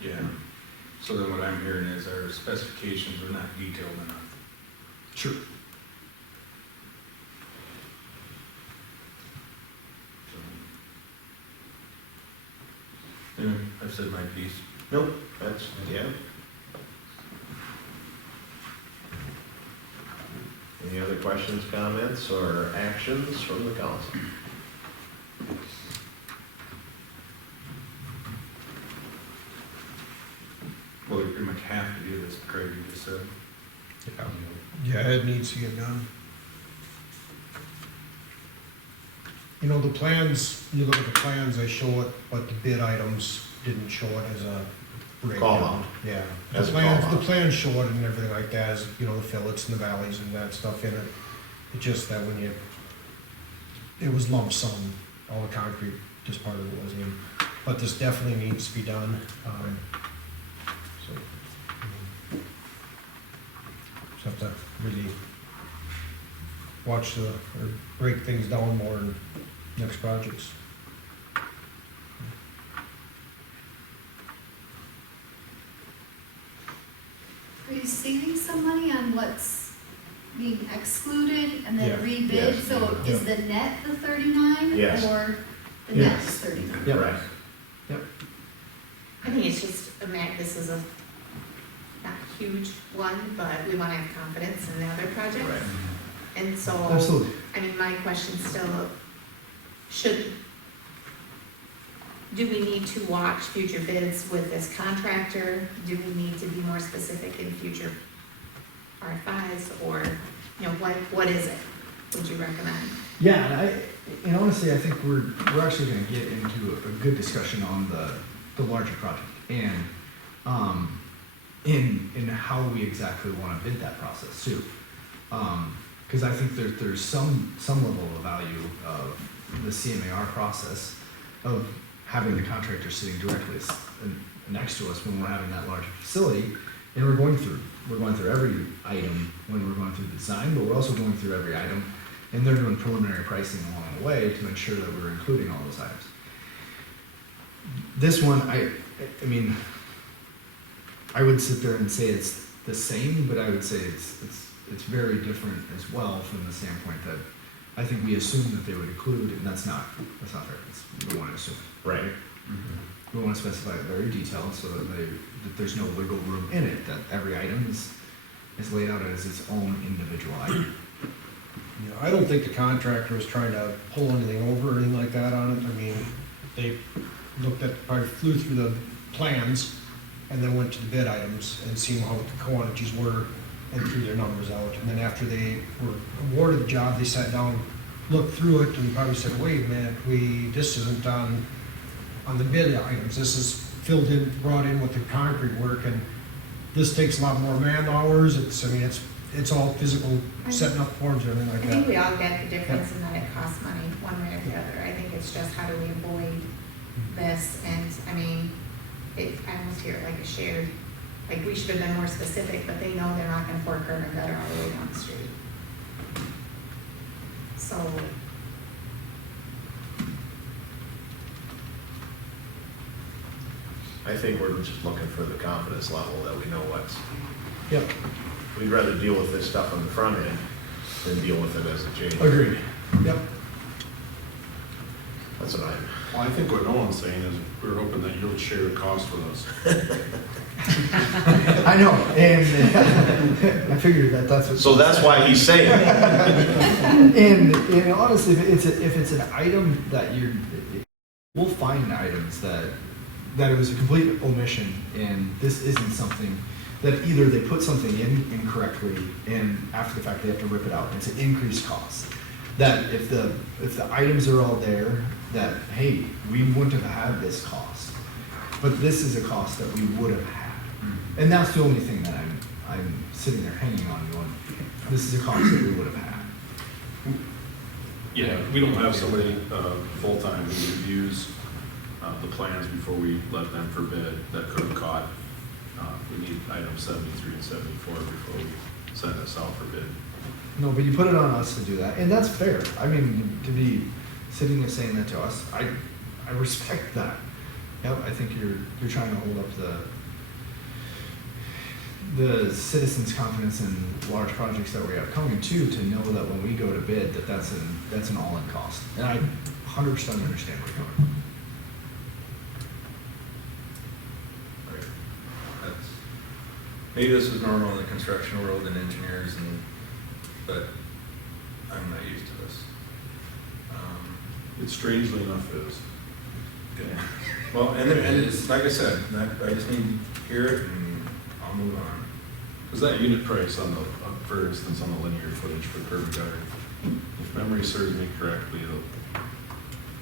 Yeah. So then what I'm hearing is our specifications are not detailed enough. Sure. So, anyway, I've said my piece. Nope, that's, yeah. Any other questions, comments, or actions from the council? Well, we pretty much have to do this, Craig, you just said. Yeah, it needs to get done. You know, the plans, you look at the plans, they show it, but the bid items didn't show it as a breakdown. Call out. Yeah. As The a plans, call the out. plans show it and everything like that, as, you know, the fillets and the valleys and that stuff in it. It's just that when it was lump sum, all the concrete, just part of it was in. But this definitely needs to be done, so. Just have to really watch or break things down more in next projects. Are you saving some money on what's being excluded and then Yeah. rebid? Yes. So Yeah. is the net the 39? Yes. Or the net Yes. is 39? Yep. Correct. I think it's just, this is a not huge one, but we wanna have confidence in the other projects. Right. And so, Absolutely. I mean, my question still, do we need to watch future bids with this contractor? Do we need to be more specific in future RFIs, or, you know, what is it, would you recommend? Yeah, and And honestly, I think we're actually gonna get into a good discussion on the larger project and, in how we exactly wanna bid that process too. Cause I think there's some level of value of the CMAR process of having the contractor sitting directly next to us when we're having that large facility. And we're going through every item when we're going through the design, but we're also going through every item, and they're doing preliminary pricing along the way to ensure that we're including all those items. This one, I mean, I would sit there and say it's the same, but I would say it's very different as well from the standpoint that I think we assume that they would include, and that's not fair. We want to assume it. Right. We want to specify it very detailed so that there's no wiggle room in it, that every item is laid out as its own individual item. You know, I don't think the contractor was trying to pull anything over or anything like that on it. I mean, they probably flew through the plans and then went to the bid items and seen how the quantities were and threw their numbers out. And then after they were awarded the job, they sat down, looked through it, and probably said, wait a minute, this isn't on the bid items. This is brought in with the concrete work, and this takes a lot more man hours. It's all physical, setting up forms and everything like I that. think we all get the difference in that it costs money, one way or the other. I think it's just how do we avoid this, and, I mean, I almost hear it like a shared, like, we should have been more specific, but they know they're not gonna pour curb and gutter all the way down the street. So, I think we're just looking for the confidence level that we know what's, Yep, we'd rather deal with this stuff on the front end than deal with it as a change. agreed. Yep. That's what I'm. Well, I think what Nolan's saying is we're hoping that you'll share the cost with us. I know, and I figured that's what. So that's why he's saying it. And honestly, if it's an item that we'll find items that it was a complete omission, and this isn't something that either they put something in incorrectly, and after the fact they have to rip it out. It's an increased cost. That if the items are all there, that hey, we wouldn't have had this cost, but this is a cost that we would have had, and that's the only thing that I'm sitting there hanging on going. This is a cost that we would have had. Yeah, we don't have somebody full-time who reviews the plans before we let them for bid that could have caught. We need items 73 and 74 before we send this out for bid. No, but you put it on us to do that, and that's fair. I mean, to be sitting there saying that to us, I respect that. Yep, I think you're trying to hold up the citizens' confidence in large projects that we have coming too, to know that when we go to bid, that's an all-in cost. And I 100% understand where you're coming from. Maybe this is normal in the construction world and engineers, but I'm not used to this. It strangely enough is. Well, and it's, like I said, I just need to hear it and I'll move on. Because that unit price for instance, on the linear footage for curb and gutter, if memory serves me correctly,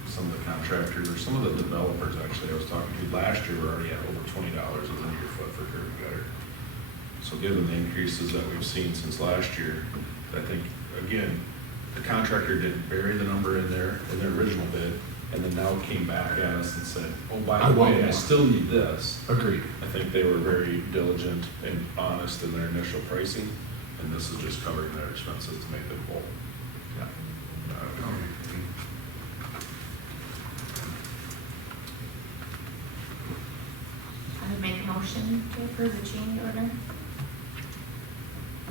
some of the contractors or some of the developers actually I was talking to last year were already at over $20 a linear foot for curb and gutter. So given the increases that we've seen since last year, I think, again, the contractor didn't bury the number in their original bid, and then now came back at us and said, oh, by the way, I still need this. Agreed. I think they were very diligent and honest in their initial pricing, and this is just covering their expenses to make them whole. Yeah. I would make a motion to approve the change order.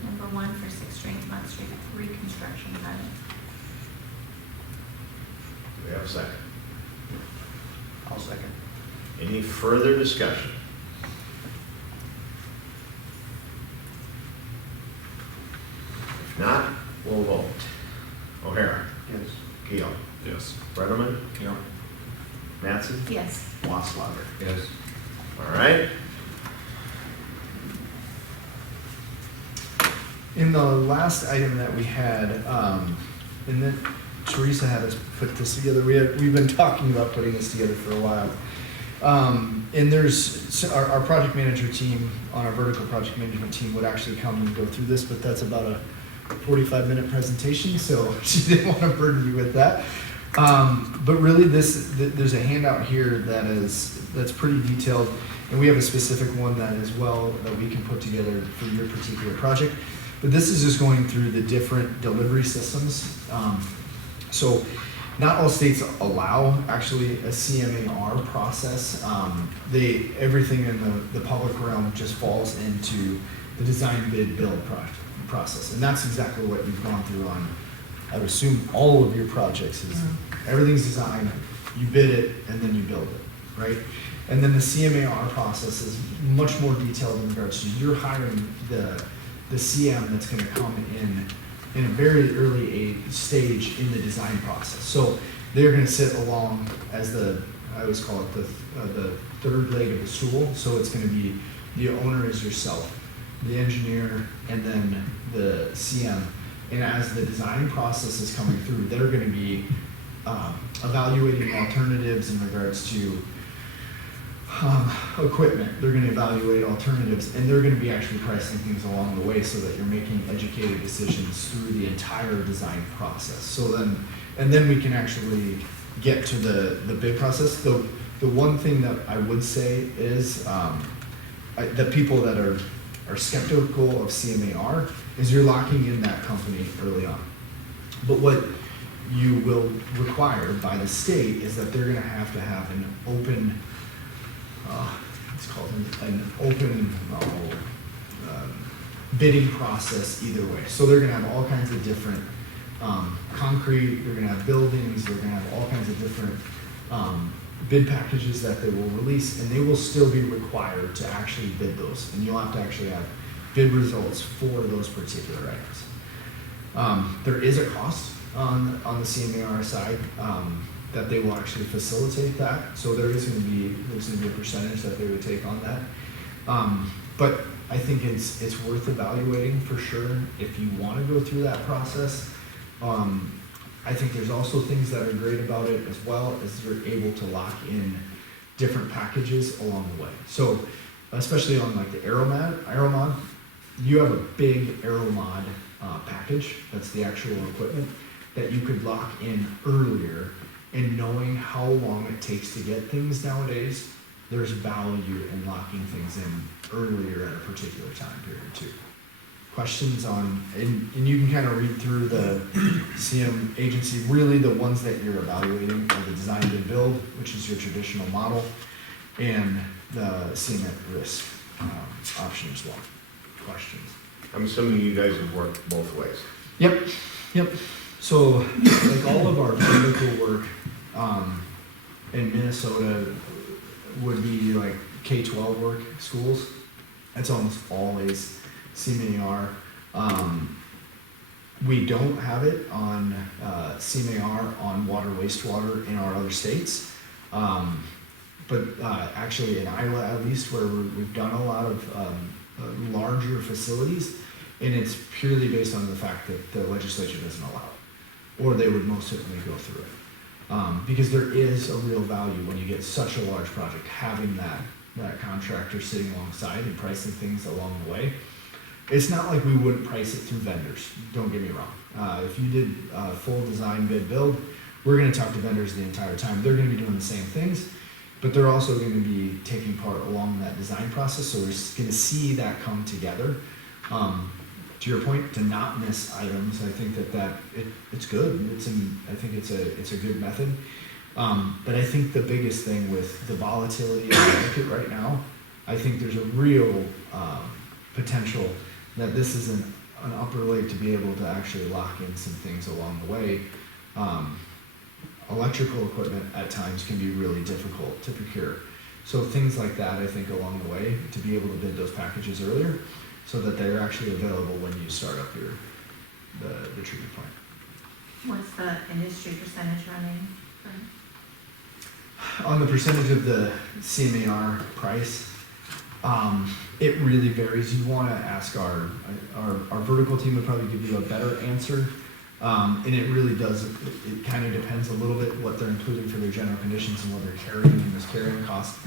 Number 1 for 6 Strength Mud Street reconstruction project. Do we have a second? I'll second. Any further discussion? If not, we'll vote. O'Hara. Yes. Keel. Yes. Brenneman. Yeah. Mattson. Yes. Wasslager. Yes. All right. In the last item that we had, and then Teresa had us put this together. We've been talking about putting this together for a while. And our project manager team, on our vertical project management team, would actually come and go through this, but that's about a 45-minute presentation, so she didn't want to burden you with that. But really, there's a handout here that's pretty detailed, and we have a specific one that as well that we can put together for your particular project. But this is just going through the different delivery systems. So not all states allow actually a CMAR process. Everything in the public realm just falls into the design bid build process. And that's exactly what you've gone through on, I would assume, all of your projects is everything's designed, you bid it, and then you build it, right? And then the CMAR process is much more detailed in regards to you're hiring the CM that's gonna come in a very early stage in the design process. So they're gonna sit along as I always call it the third leg of the stool. So it's gonna be the owner is yourself, the engineer, and then the CM. And as the design process is coming through, they're gonna be evaluating alternatives in regards to equipment. They're going to evaluate alternatives, and they're going to be actually pricing things along the way so that you're making educated decisions through the entire design process. So then we can actually get to the bid process. The one thing that I would say is that people that are skeptical of CMAR is you're locking in that company early on. But what you will require by the state is that they're going to have an open it's called an open bidding process either way. So they're going to have all kinds of different concrete, they're going to have buildings, they're going to have all kinds of different bid packages that they will release, and they will still be required to actually bid those. And you'll have to actually have bid results for those particular items. There is a cost on the CMAR side. That they will actually facilitate that. So there's going to be a percentage that they would take on that. But I think it's worth evaluating for sure if you want to go through that process. I think there's also things that are great about it as well as you're able to lock in different packages along the way. So especially on like the Aeromod, you have a big Aeromod package. That's the actual equipment that you could lock in earlier. And knowing how long it takes to get things nowadays, there's value in locking things in earlier at a particular time period too. Questions on, and you can kind of read through the CM agency, really the ones that you're evaluating are the design and build, which is your traditional model, and the CM at risk option as well. Questions? I'm assuming you guys have worked both ways. Yep. So, like all of our vertical work in Minnesota would be like K-12 work, schools. It's almost always CMAR. We don't have it on CMAR on water, wastewater in our other states. But actually in Iowa, at least, where we've done a lot of larger facilities, and it's purely based on the fact that the legislature doesn't allow it, or they would most certainly go through it. Because there is a real value when you get such a large project, having that contractor sitting alongside and pricing things along the way. It's not like we wouldn't price it through vendors, don't get me wrong. If you did full design, bid, build, we're gonna talk to vendors the entire time. They're gonna be doing the same things, but they're also gonna be taking part along that design process, so we're gonna see that come together. To your point, to not miss items, I think it's good. I think it's a good method. But I think the biggest thing with the volatility of the market right now, I think there's a real potential that this is an upper leg to be able to actually lock in some things along the way. Electrical equipment at times can be really difficult to procure. So things like that, I think, along the way, to be able to bid those packages earlier, so that they're actually available when you start up the treatment plant. What's the industry percentage running? On the percentage of the CMAR price, it really varies. You want to ask our vertical team would probably give you a better answer. And it really does, it kind of depends a little bit what they're including for their general conditions and what they're carrying and this carrying cost.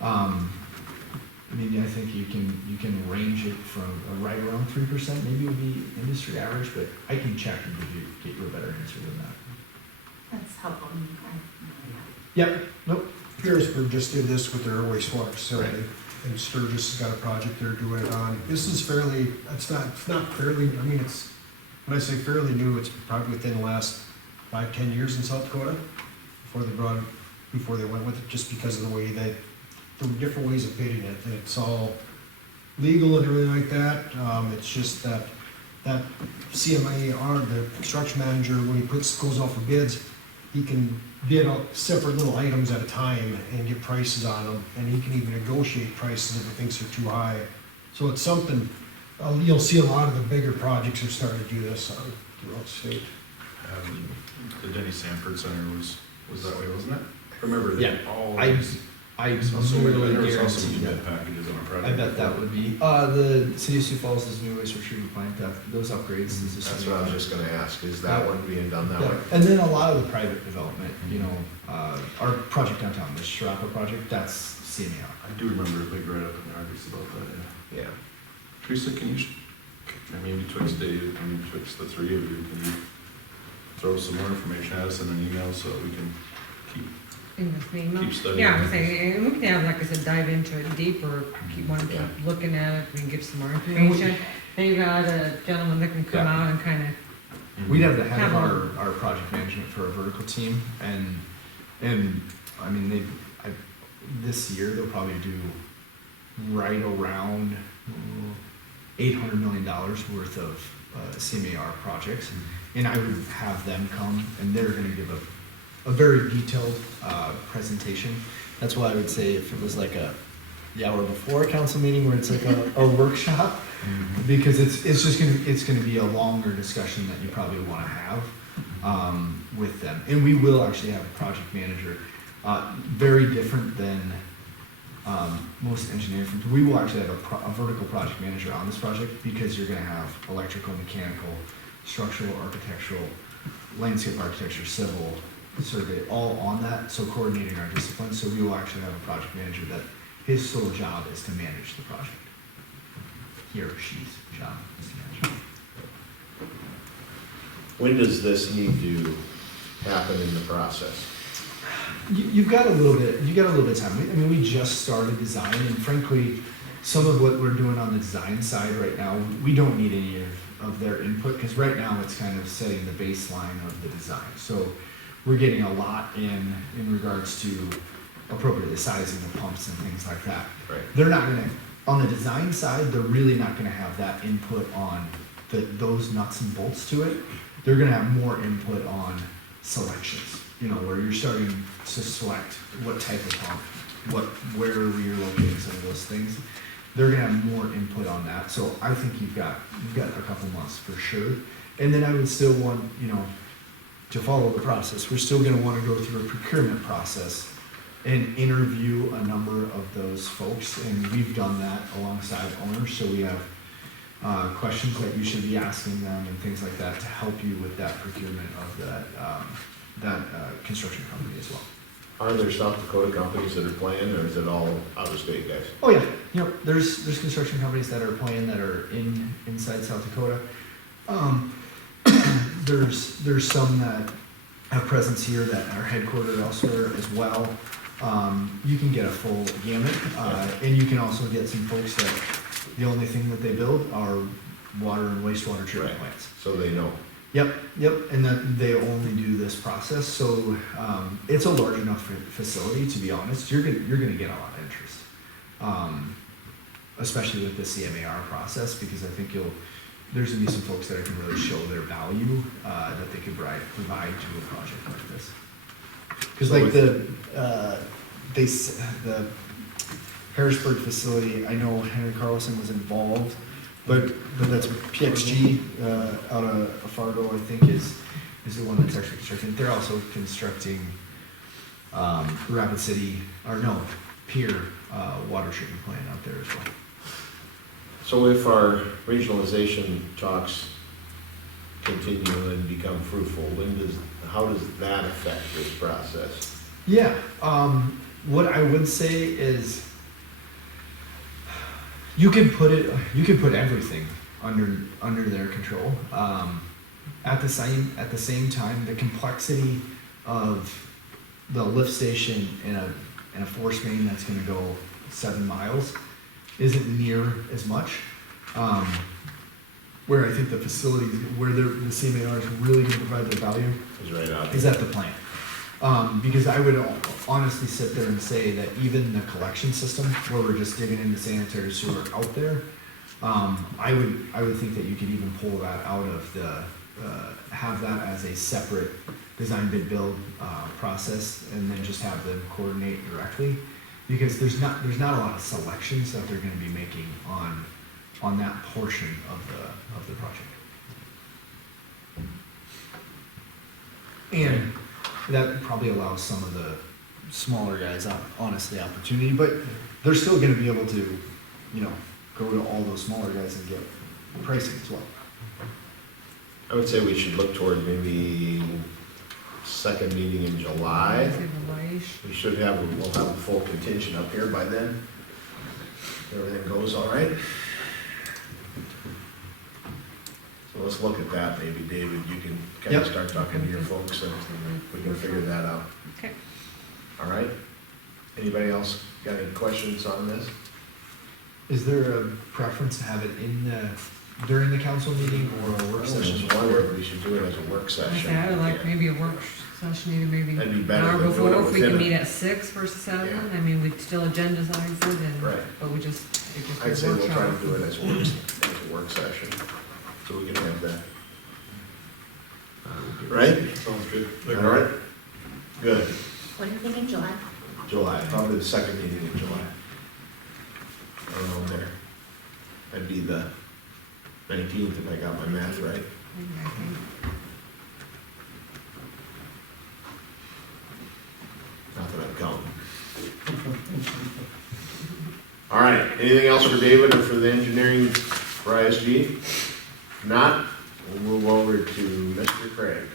I mean, I think you can range it from right around 3%, maybe would be industry average, but I can check and get you a better answer than that. That's helpful. Yep, nope. Harrisburg just did this with their wastewater facility, and Sturgis has got a project they're doing it on. This is fairly, it's not fairly, I mean, it's, when I say fairly new, it's probably within the last 5-10 years in South Dakota, before they went with it, just because of the way the different ways of bidding it, and it's all legal and everything like that. It's just that CMAR, the construction manager, when he goes out for bids, he can bid out separate little items at a time and get prices on them, and he can even negotiate prices if he thinks they're too high. So it's something, you'll see a lot of the bigger projects are starting to do this throughout the state. The Denny Sanford Center was that way, wasn't it? Remember Yeah. that all. I Also, really there was also some guarantee bid packages on a project. I bet that would be, the City of Sioux Falls' new waste treatment plant, those upgrades. is just- That's what I was just gonna ask, is that one being done that Yeah. way? And then a lot of the private development, you know, our project downtown, the Sharapa project, that's CMAR. I do remember a big write-up in the Argus about that, yeah. Yeah. Teresa, can you, I mean, betwixt Dave, I mean, betwixt the three of you, can you throw some more information at us in an email so that we can keep In this email? Keep studying. Yeah, I'm saying, and we can have, like I said, dive into it deeper, want to Yeah. keep looking at it, we can give some more information. They've got a gentleman that can come Yeah. out and kind of, We'd have the head of Have our project management for a vertical team, and I mean, this year, they'll probably do right around $800 million worth of CMAR projects, and I would have them come, and they're gonna give a very detailed presentation. That's why I would say if it was like the hour before a council meeting where it's like a workshop, because it's just gonna be a longer discussion that you probably wanna have with them. And we will actually have a project manager, very different than most engineering firms. We will actually have a vertical project manager on this project because you're gonna have electrical, mechanical, structural, architectural, landscape architecture, civil, survey, all on that, so coordinating our disciplines. So we will actually have a project manager that his sole job is to manage the project. He or she's job is to manage. When does this need to happen in the process? You've got a little bit of time. I mean, we just started design, and frankly, some of what we're doing on the design side right now, we don't need any of their input, because right now it's kind of setting the baseline of the design. So we're getting a lot in regards to appropriately sizing the pumps and things like that. Right. They're not gonna, on the design side, they're really not gonna have that input on those nuts and bolts to it. They're gonna have more input on selections, you know, where you're starting to select what type of pump, where you're locating some of those things. They're gonna have more input on that. So I think you've got a couple months for sure. And then I would still want, you know, to follow the process, we're still gonna wanna go through a procurement process and interview a number of those folks, and we've done that alongside owners, so we have questions that you should be asking them and things like that to help you with that procurement of that construction company as well. Are there South Dakota companies that are playing, or is it all out-of-state guys? Oh yeah, there's construction companies that are playing that are inside South Dakota. There's some that have presence here that are headquartered elsewhere as well. You can get a full gamut, and you can also get some folks that the only thing that they build are water and wastewater treatment Right. plants. So they know. Yep, and that they only do this process. So it's a large enough facility, to be honest. You're gonna get a lot of interest, especially with the CMAR process, because I think there's gonna be some folks that can really show their value that they can provide to a project like this. Because like the Harrisburg facility, I know Henry Carlson was involved, but that's PXG out of Fargo, I think, is the one that's actually constructing. They're also constructing Rapid City, Pier water treatment plant out there as well. So if our regionalization talks continue and become fruitful? How does that affect this process? Yeah, what I would say is you can put everything under their control. At the same time, the complexity of the lift station in a force main that's going to go 7 miles isn't near as much. Where I think the facilities where the CMAR is really going to provide their value Is right out. is at the plant. Because I would honestly sit there and say that even the collection system, where we're just digging into sanitary sewer out there, I would think that you could even pull that out of the, have that as a separate design bid build process, and then just have them coordinate directly, because there's not a lot of selections that they're going to be making on that portion of the project. And that probably allows some of the smaller guys, honestly, opportunity, but they're still gonna be able to, go to all those smaller guys and get pricing as well. I would say we should look toward maybe second meeting in July. We'll have a full contingent up here by then. Everything goes all right. So let's look at that, maybe David, you can kind of start talking to your folks and we can figure that out. Okay. All right? Anybody else got any questions on this? Is there a preference to have it during the council meeting or a work I session? was wondering if we should do it as a work session. I'd like maybe a work session, either maybe That'd be an better hour than doing it before, if we within can a- meet at 6 versus 7. Yeah. I mean, we'd still agendize it and, Right. but it just I'd say we'll try workshop. to do it as a work session, so we can have that. Right? Sounds good. All right? Good. What do you think in July? July, probably the second meeting in July. Around there. That'd be the 19th if I got my math right. Not that I'm counting. All right, anything else for David or for the engineering for ISG? If not, we'll move over to Mr. Craig.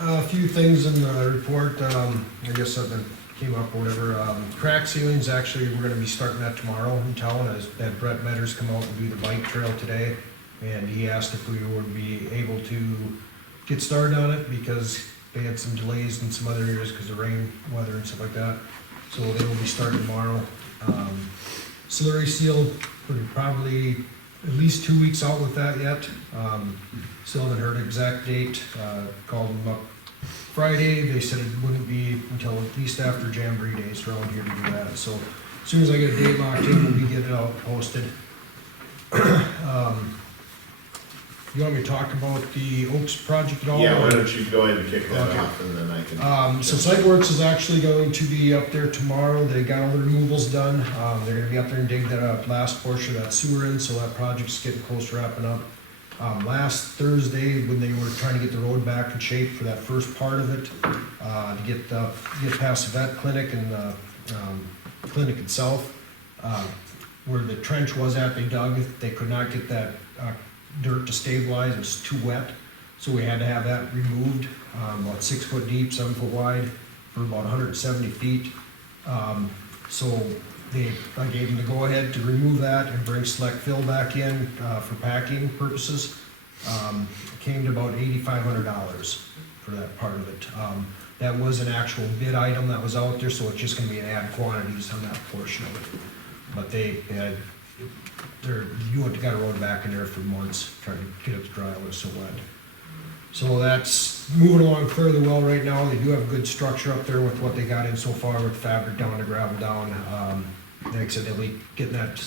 A few things in the report, I guess that came up, or whatever. Crack ceilings, actually, we're gonna be starting that tomorrow in town, as that Brett Metters come out and do the bike trail today. And he asked if we would be able to get started on it, because they had some delays in some other areas because of rain, weather and stuff like that. So they will be starting tomorrow. Slurry seal, we're probably at least 2 weeks out with that yet. Still haven't heard exact date. Called them up Friday. They said it wouldn't be until at least after Jamboree Days around here to do that. So as soon as I get a date locked in, we'll be getting it out posted. You want me to talk about the Oaks project at all? Yeah, why don't you go ahead and kick that Okay. off and then I can. So Siteworks is actually going to be up there tomorrow. They got all the removals done. They're gonna be up there and dig that last portion of that sewer in, so that project's getting close to wrapping up. Last Thursday, when they were trying to get the road back in shape for that first part of it, to get past the vet clinic and the clinic itself, where the trench was at, they dug, they could not get that dirt to stabilize, it was too wet. So we had to have that removed, about 6 foot deep, 7 foot wide, for about 170 feet. So I gave them the go-ahead to remove that and bring select fill back in for packing purposes. It came to about $8,500 for that part of it. That was an actual bid item that was out there, so it's just gonna be an add quantities on that portion of it. But you got a road back in there for months, trying to get it to dry, it was so wet. So that's moving along fairly well right now. They do have a good structure up there with what they got in so far, with fabric down, the gravel down. Like I said, they'll be getting that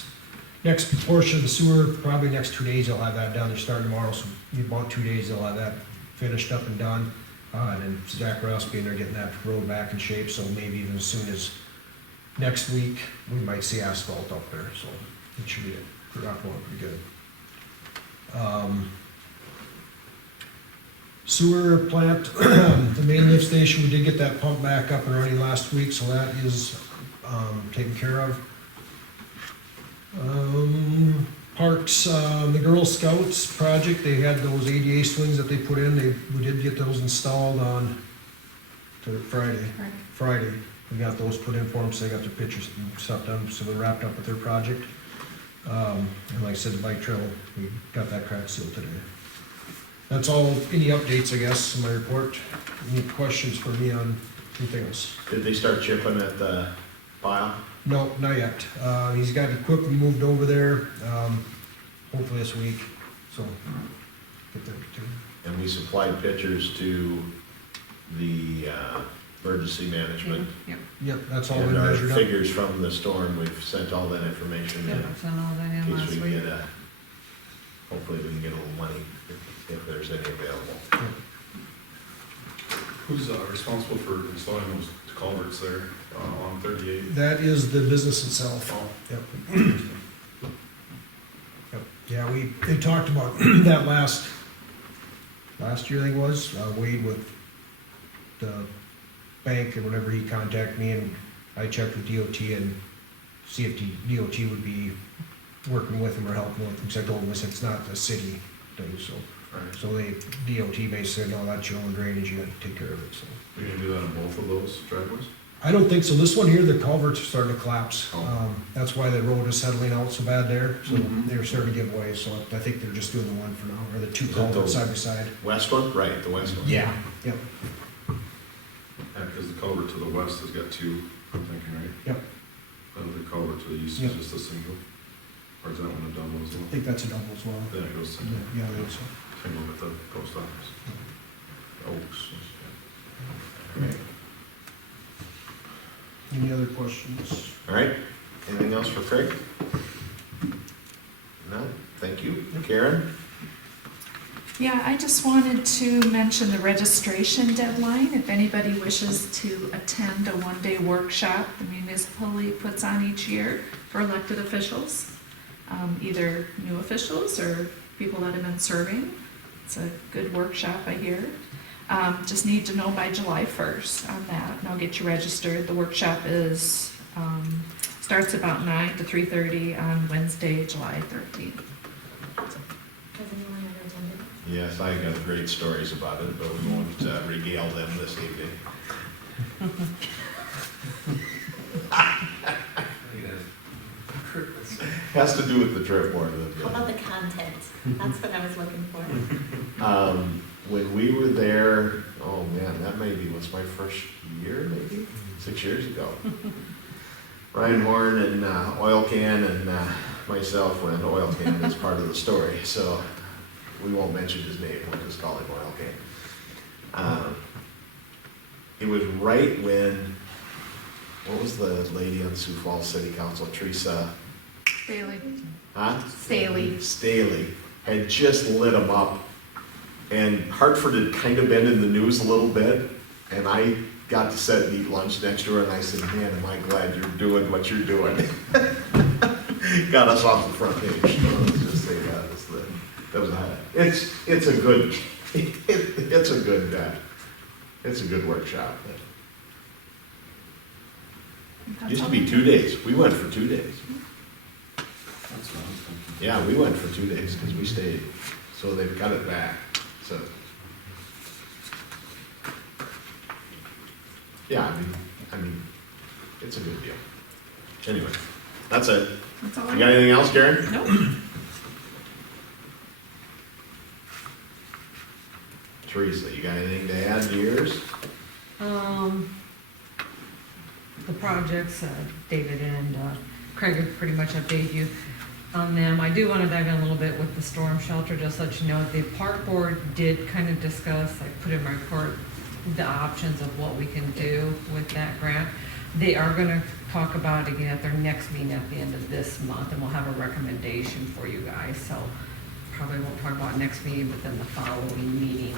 next portion of the sewer, probably next 2 days they'll have that done. They're starting tomorrow, so in about 2 days they'll have that finished up and done. And then Zach Rouse being there getting that road back in shape, so maybe even as soon as next week, we might see asphalt up there, so it should be rock rolling pretty good. Sewer plant, the main lift station, we did get that pump back up and running last week, so that is taken care of. Parks, the Girl Scouts project, they had those ADA swings that they put in, we did get those installed on Friday. We got those put in for them, so they got their pictures and stuff done, so they're wrapped up with their project. And like I said, the bike trail, we got that crack sealed today. That's all, any updates, I guess, in my report. Any questions for me on anything else? Did they start chipping at the pile? No, not yet. He's got equipment moved over there, hopefully this week, so get that too. And we supplied pictures to the emergency management. Yep, Yep, that's all we And our measured up. figures from the storm, we've sent all that information yep, in. I sent all that in In last case we week. get hopefully we can get a little money if there's any available. Who's responsible for installing those culverts there on 38? That is the business itself. Oh. Yep. Yep. Yeah, they talked about that last year, I think it was, Wade with the bank or whatever, he contacted me and I checked with DOT and see if DOT would be working with him or helping with him, because I told him, it's not a city thing, so. Right. So DOT basically said, no, that's your own drainage, you have to take care of it, so. You're gonna do that on both of those driveways? I don't think so. This one here, the culverts are starting to collapse. Oh. That's why the road is settling out so bad there. So Mhm. they're starting to give way. So I think they're just doing the one for now, or the two Is it culverts the- side by side. West one? Right, the west one. Yeah. Yep. Yeah, because the culvert to the west has got two, I'm thinking, right? Yep. The culvert to the east Yep. is just a single? Or is that one a double as I well? think that's a double as well. Then it goes Yeah, single, yeah, I think so. single with the post office. Oaks. Right. Any other questions? All right, anything else for Craig? No, thank you. Karen? Yeah, I just wanted to mention the registration deadline. If anybody wishes to attend a one-day workshop the municipality puts on each year for elected officials, either new officials or people that have been serving. It's a good workshop, I hear. Just need to know by July 1st on that, and I'll get you registered. The workshop is, starts about 9 to 3:30 on Wednesday, July 13th. Has anyone ever attended? Yes, I got great stories about it, but we won't regale them this evening. Has to do with the trip more than. How about the content? That's what I was looking for. When we were there, oh man, that maybe was my first year, maybe 6 years ago. Ryan Horn and Oil Can and myself went. Oil Can is part of the story, so we won't mention his name. We'll just call him Oil Can. It was right when, what was the lady on Sioux Falls City Council, Teresa? Staley. Huh? Staley. Staley had just lit them up, and Hartford had kind of been in the news a little bit, and I got to sit and eat lunch next to her, and I said, man, am I glad you're doing what you're doing. Got us off the front page. So let's just say that was it's a good, it's a good workshop. It used to be 2 days. We went for 2 days. That's what I was thinking. Yeah, we went for 2 days because we stayed, so they've cut it back, so. Yeah, I mean, it's a good deal. Anyway, that's it. That's all You I got got. anything else, Karen? Nope. Teresa, you got anything to add to yours? The projects, David and Craig have pretty much updated you on them. I do want to dive in a little bit with the storm shelter, just to let you know, the park board did kind of discuss, I put in my report, the options of what we can do with that grant. They are going to talk about it again at their next meeting at the end of this month, and we'll have a recommendation for you guys. So probably won't talk about next meeting, but then the following meeting,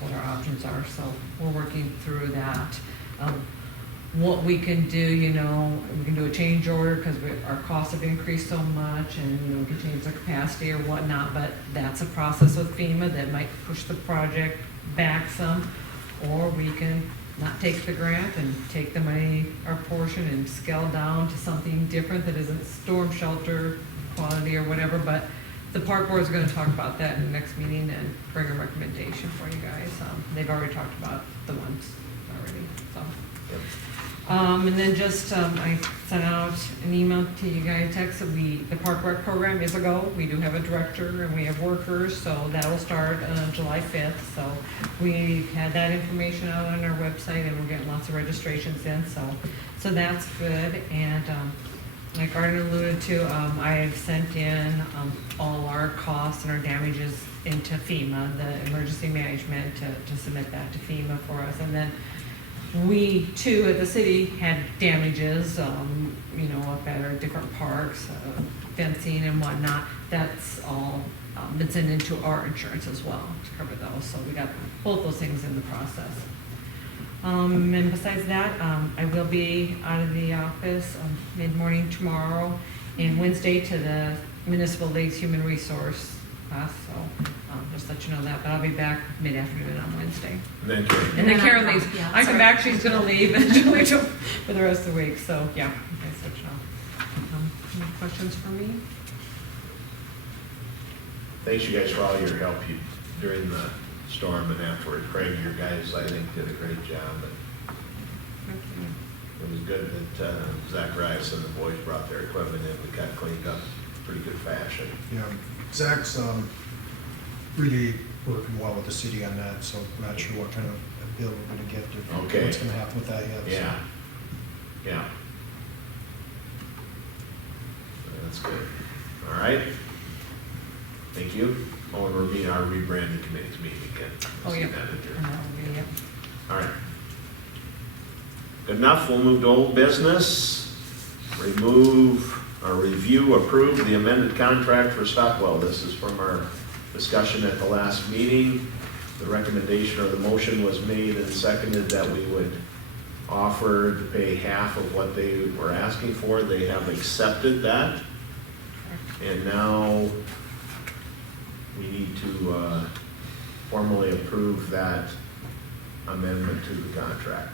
what our options are. So we're working through that. What we can do, you know, we can do a change order because our costs have increased so much, and, you know, we can change the capacity or whatnot, but that's a process with FEMA that might push the project back some, or we can not take the grant and take the money, our portion, and scale down to something different that isn't storm shelter quality or whatever, but the park board is gonna talk about that in the next meeting and bring a recommendation for you guys. They've already talked about the ones already, so. And then just, I sent out an email to you guys, text that the park rec program is a go. We do have a director and we have workers, so that will start July 5th. So we had that information out on our website and we're getting lots of registrations in, so that's good. And, like Arden alluded to, I've sent in all our costs and our damages into FEMA, the emergency management, to submit that to FEMA for us. And then we too at the city had damages, up at our different parks, fencing and whatnot. That's all been sent into our insurance as well to cover those. So we got both those things in the process. And besides that, I will be out of the office mid-morning tomorrow and Wednesday to the Municipal League's Human Resource class. So just let you know that, but I'll be back mid-afternoon on Wednesday. Then Karen. And then Karen leaves. Yeah, I come sorry. back, she's gonna leave and she'll leave for the rest of the week. So yeah, okay, so you know. Any questions for me? Thanks you guys for all your help during the storm and afterward. Craig, your guys, I think, did a great job. Thank you. It was good that Zach Rice and the boys brought their equipment in. We got cleaned up in pretty good fashion. Yeah, Zach's really working well with the city on that, so I'm not sure what kind of bill we're gonna get, or Okay. what's gonna happen with that yet. so. Yeah, yeah. That's good. All right. Thank you. Oh, and we're meeting our rebranding committee's meeting again. Oh, yeah. See that in here. And that'll be it. All right. Good enough. We'll move to old business. Review, approve the amended contract for Stockwell. This is from our discussion at the last meeting. The recommendation or the motion was made and seconded that we would offer to pay half of what they were asking for. They have accepted that. And now we need to formally approve that amendment to the contract.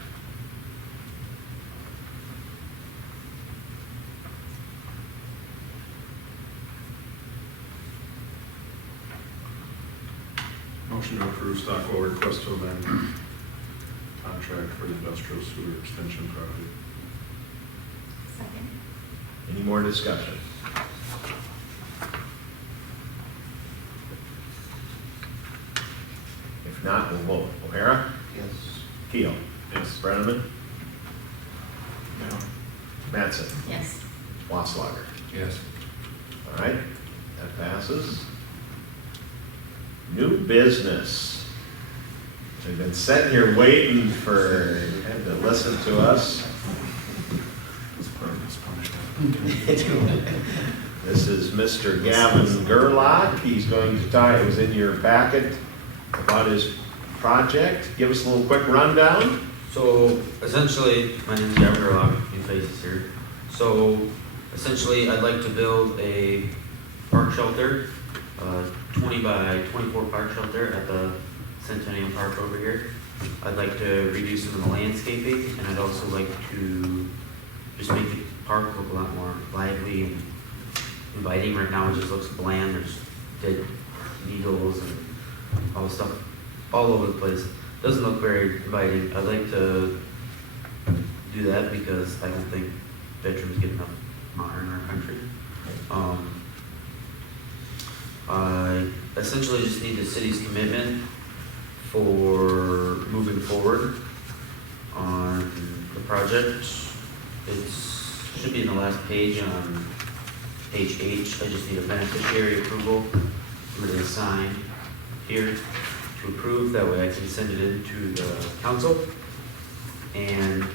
Motion to approve Stockwell request to amend contract for the industrial sewer extension project. Second. Any more discussion? If not, we'll vote. O'Hara? Yes. Keel? Yes. Brenneman? No. Mattson? Yes. Wasslager? Yes. All right, that passes. New business. They've been sitting here waiting for him to listen to us. This is Mr. Gavin Gerlach. He's going to talk, it was in your packet, about his project. Give us a little quick rundown. So essentially, my name is Gavin Gerlach, new faces here. So essentially, I'd like to build a park shelter, 20 by 24 park shelter at the Centennial Park over here. I'd like to redo some of the landscaping, and I'd also like to just make the park look a lot more lively and inviting. Right now, it just looks bland. There's dead needles and all the stuff all over the place. Doesn't look very inviting. I'd like to do that because I don't think veterans get enough honor in our country. I essentially just need the city's commitment for moving forward on the project. It should be in the last page on page H. I just need a beneficiary approval. Somebody to sign here to approve. That way I can send it in to the council and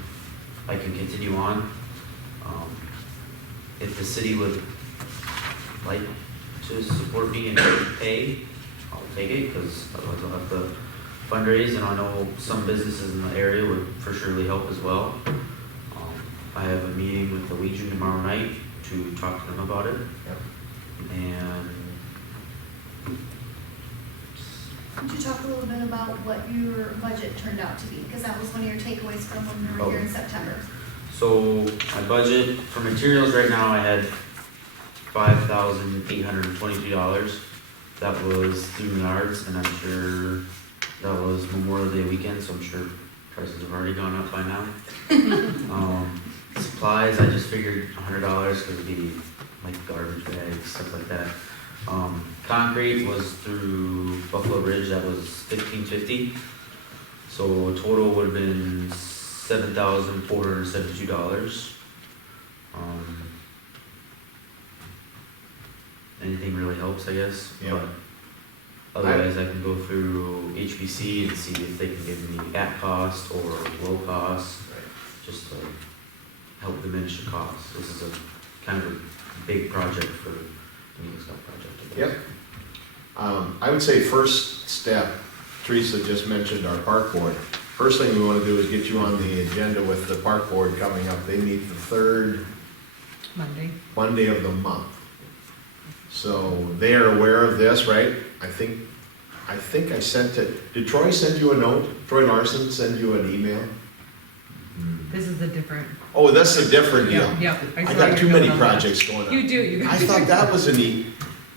I can continue on. If the city would like to support me and pay, I'll take it, because otherwise I'll have to fundraise, and I know some businesses in the area would for surely help as well. I have a meeting with the Legion tomorrow night to talk to them about it. And Could you talk a little bit about what your budget turned out to be? Because that was one of your takeaways from when we were here in September. so my budget for materials right now, I had $5,822. That was through Menards, and I'm sure that was Memorial Day weekend, so I'm sure prices have already gone up by now. Supplies, I just figured $100 because it'd be like garbage bags, stuff like that. Concrete was through Buffalo Ridge, that was $1,550. So total would have been $7,472. Anything really helps, I guess. Yeah. But otherwise, I can go through HBC and see if they can give me at cost or low cost, just to help diminish the cost. This is a kind of a big project for the Eagle Scout project. I guess. Yep. I would say first step, Teresa just mentioned our park board. First thing we want to do is get you on the agenda with the park board coming up. They meet the third Monday of the month. So they are aware of this, right? I think I sent it. Did Troy send you a note? Troy Larson send you an email? This is a different. Oh, that's a different deal. Yep. I saw got your too note many on that. projects going on. You do. I thought that was a neat.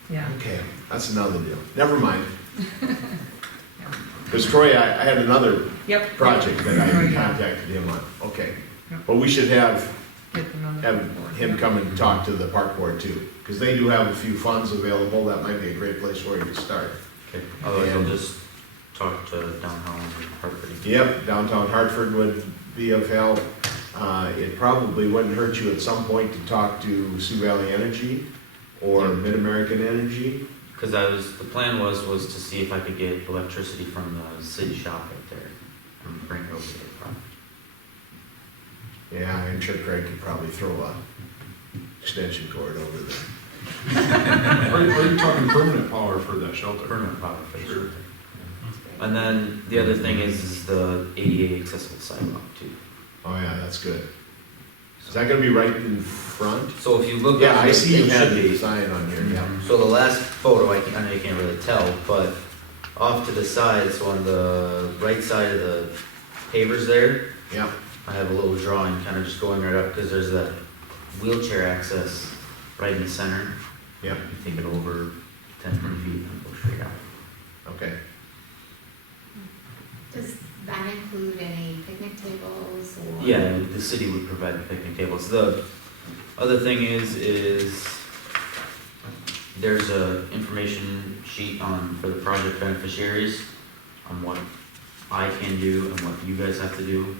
Yeah. Okay, that's another deal. Never mind. Because Troy, I had another project that I contacted him on. Okay. Yep. But we should have Get them on the have board. him come and talk to the park board too. Because they do have a few funds available. That might be a great place for you to start. Okay. Otherwise, I'll just talk to downtown Hartford. Yep, downtown Hartford would be of help. It probably wouldn't hurt you at some point to talk to Sioux Valley Energy or Mid-American Energy. Because the plan was to see if I could get electricity from the city shop right there and bring it over to the front. Yeah, I'm sure Craig could probably throw a extension cord over there. Are you talking permanent power for that shelter? Permanent power for the shelter. And then the other thing is the ADA accessible sidewalk too. Oh yeah, that's good. Is that gonna be right in front? So if you look Yeah, at I it, see you it had should the be. design on here, yeah. So the last photo, I know you can't really tell, but off to the side, so on the right side of the pavers there, Yeah, I have a little drawing kind of just going right up because there's that wheelchair access right in the center. yeah, You take it over 10, 20 feet and go straight out. okay. Does that include any picnic tables or? Yeah, the city would provide the picnic tables. The other thing is there's a information sheet for the project beneficiaries on what I can do and what you guys have to do.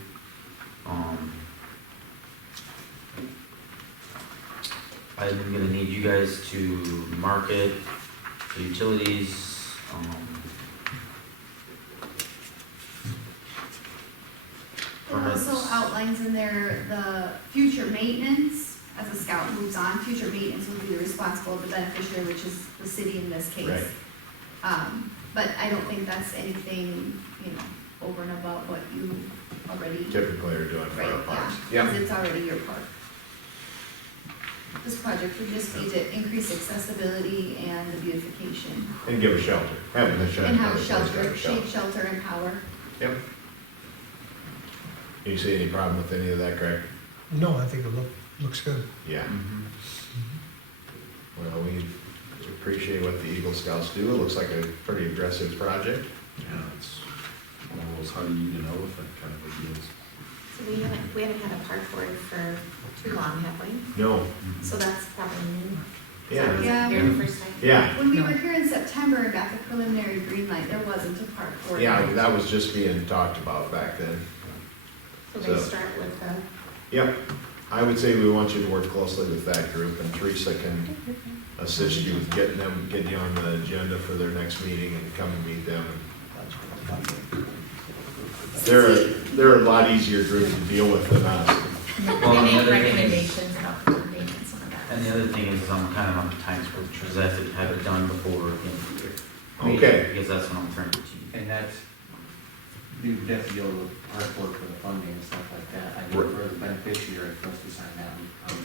I'm gonna need you guys to market the utilities, It also outlines in there the future maintenance, as a scout moves on, future maintenance will be responsible of the beneficiary, which is the city in this case. Right. But I don't think that's anything, over and above what you already. Typically are doing for Right, our parks. yeah, Yeah, because it's already your park. This project would just be to increase accessibility and the beautification. and give a shelter, having a shelter. And have a shelter, shade shelter and power. Yep. You see any problem with any of that, Greg? No, I think it looks good. Yeah. Well, we appreciate what the Eagle Scouts do. It looks like a pretty aggressive project. Yeah, it's one of those how do you know if that kind of ideas. So we haven't had a park board for too long, have we? No. So that's probably new. Yeah. Yeah. You're the first time. Yeah. When we were here in September and got the preliminary green light, there wasn't a park board. Yeah, that was just being talked about back then. So they So- start with the, Yep. I would say we want you to work closely with that group, and Teresa can assist you with getting you on the agenda for their next meeting and come and meet them. They're a lot easier group to deal with than us. Well, they and the make other thing is- recommendations about the maintenance and all that. And the other thing is I'm kind of on the time crunch because I have to have it done before the end of the year. Okay. Because that's when I'll turn it to you. And that's, you would definitely go to hard work for the funding and stuff like that. I think for the beneficiary, for us to sign that,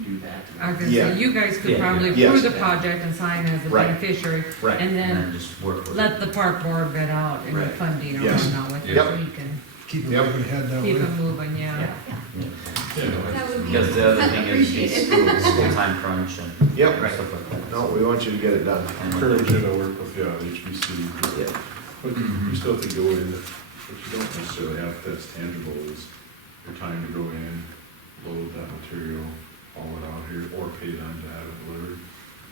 we do that. I was gonna Yeah. say, you guys could Yeah, probably yeah. approve the Yes. project and sign as a Right. beneficiary, Right. and And then then just work with it. let the park board vet out any Right. funding or Yes. whatnot with it, Yep. so you can Keep it Yep. moving ahead that keep way. it moving, yeah. Yeah. That would be Because the other thing is appreciated. school-time crunch and Yep. stuff like that. No, we want you to get it done. And Encourage you to work with, HBC. Yeah. But you still have to go in, what you don't necessarily have that's tangible is your time to go in, load that material, haul it out here, or pay them to have it delivered.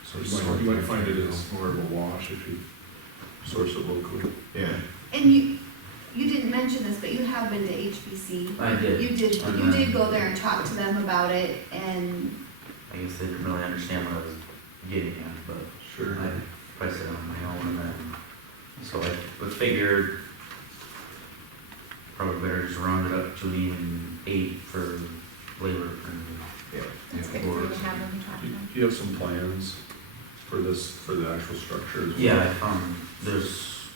So you might find it as more of a wash if you source it locally. Yeah. And you didn't mention this, but you have been to HBC. I did. You did go there and talk to them about it, and I guess they didn't really understand what I was getting at, but Sure. I priced it on my own, and then, so I would figure probably better just round it up to an even 8 for labor and. That's good for you to have them talk to them. Do you have some plans for this, for the actual structure as well? Yeah, there's,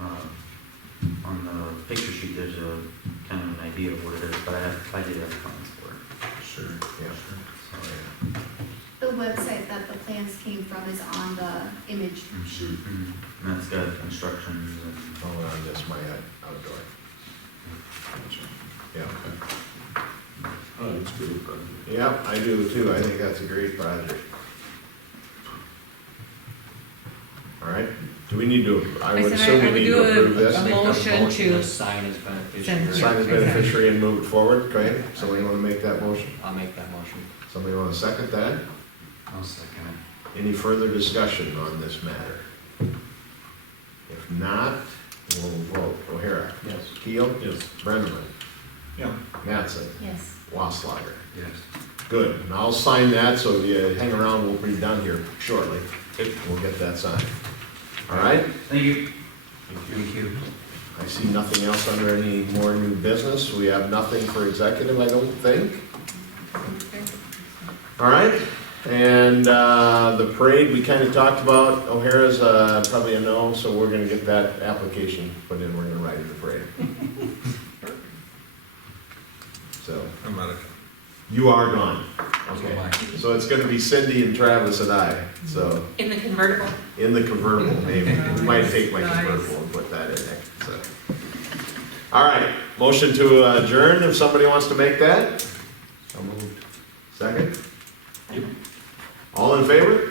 on the picture sheet, there's a kind of an idea of what it is, but I did have plans for it. Sure, yeah. So, yeah. the website that the plans came from is on the image sheet. And that's got instructions and. Oh, on this, my outdoor. Yeah. Oh, it's a good project. Yeah, I do too. I think that's a great project. All right, do we need to, I would said assume I we would need do to a- approve this? a Make motion to Sign as beneficiary. send- Sign as Yeah, beneficiary and move it forward, okay? Somebody want to make that motion? I'll make that motion. Somebody want to second that? I'll second it. Any further discussion on this matter? If not, we'll vote. O'Hara? Yes. Keel? Yes. Brenneman? Yeah. Mattson? Yes. Wasslager? Yes. Good, and I'll sign that, so if you hang around, we'll be done here shortly. We'll get that signed. All right? Thank you. Thank you. I see nothing else under any more new business. We have nothing for executive, I don't think. All right, and the parade, we kind of talked about. O'Hara's probably a no, so we're gonna get that application put in. We're gonna ride in the parade. So, I'm out of. you are gone. Okay, so it's gonna be Cindy and Travis and I, so, In the convertible. in the convertible, maybe. We might take my Nice. convertible and put that in there, so. All right, motion to adjourn, if somebody wants to make that. So moved. Second? All in favor?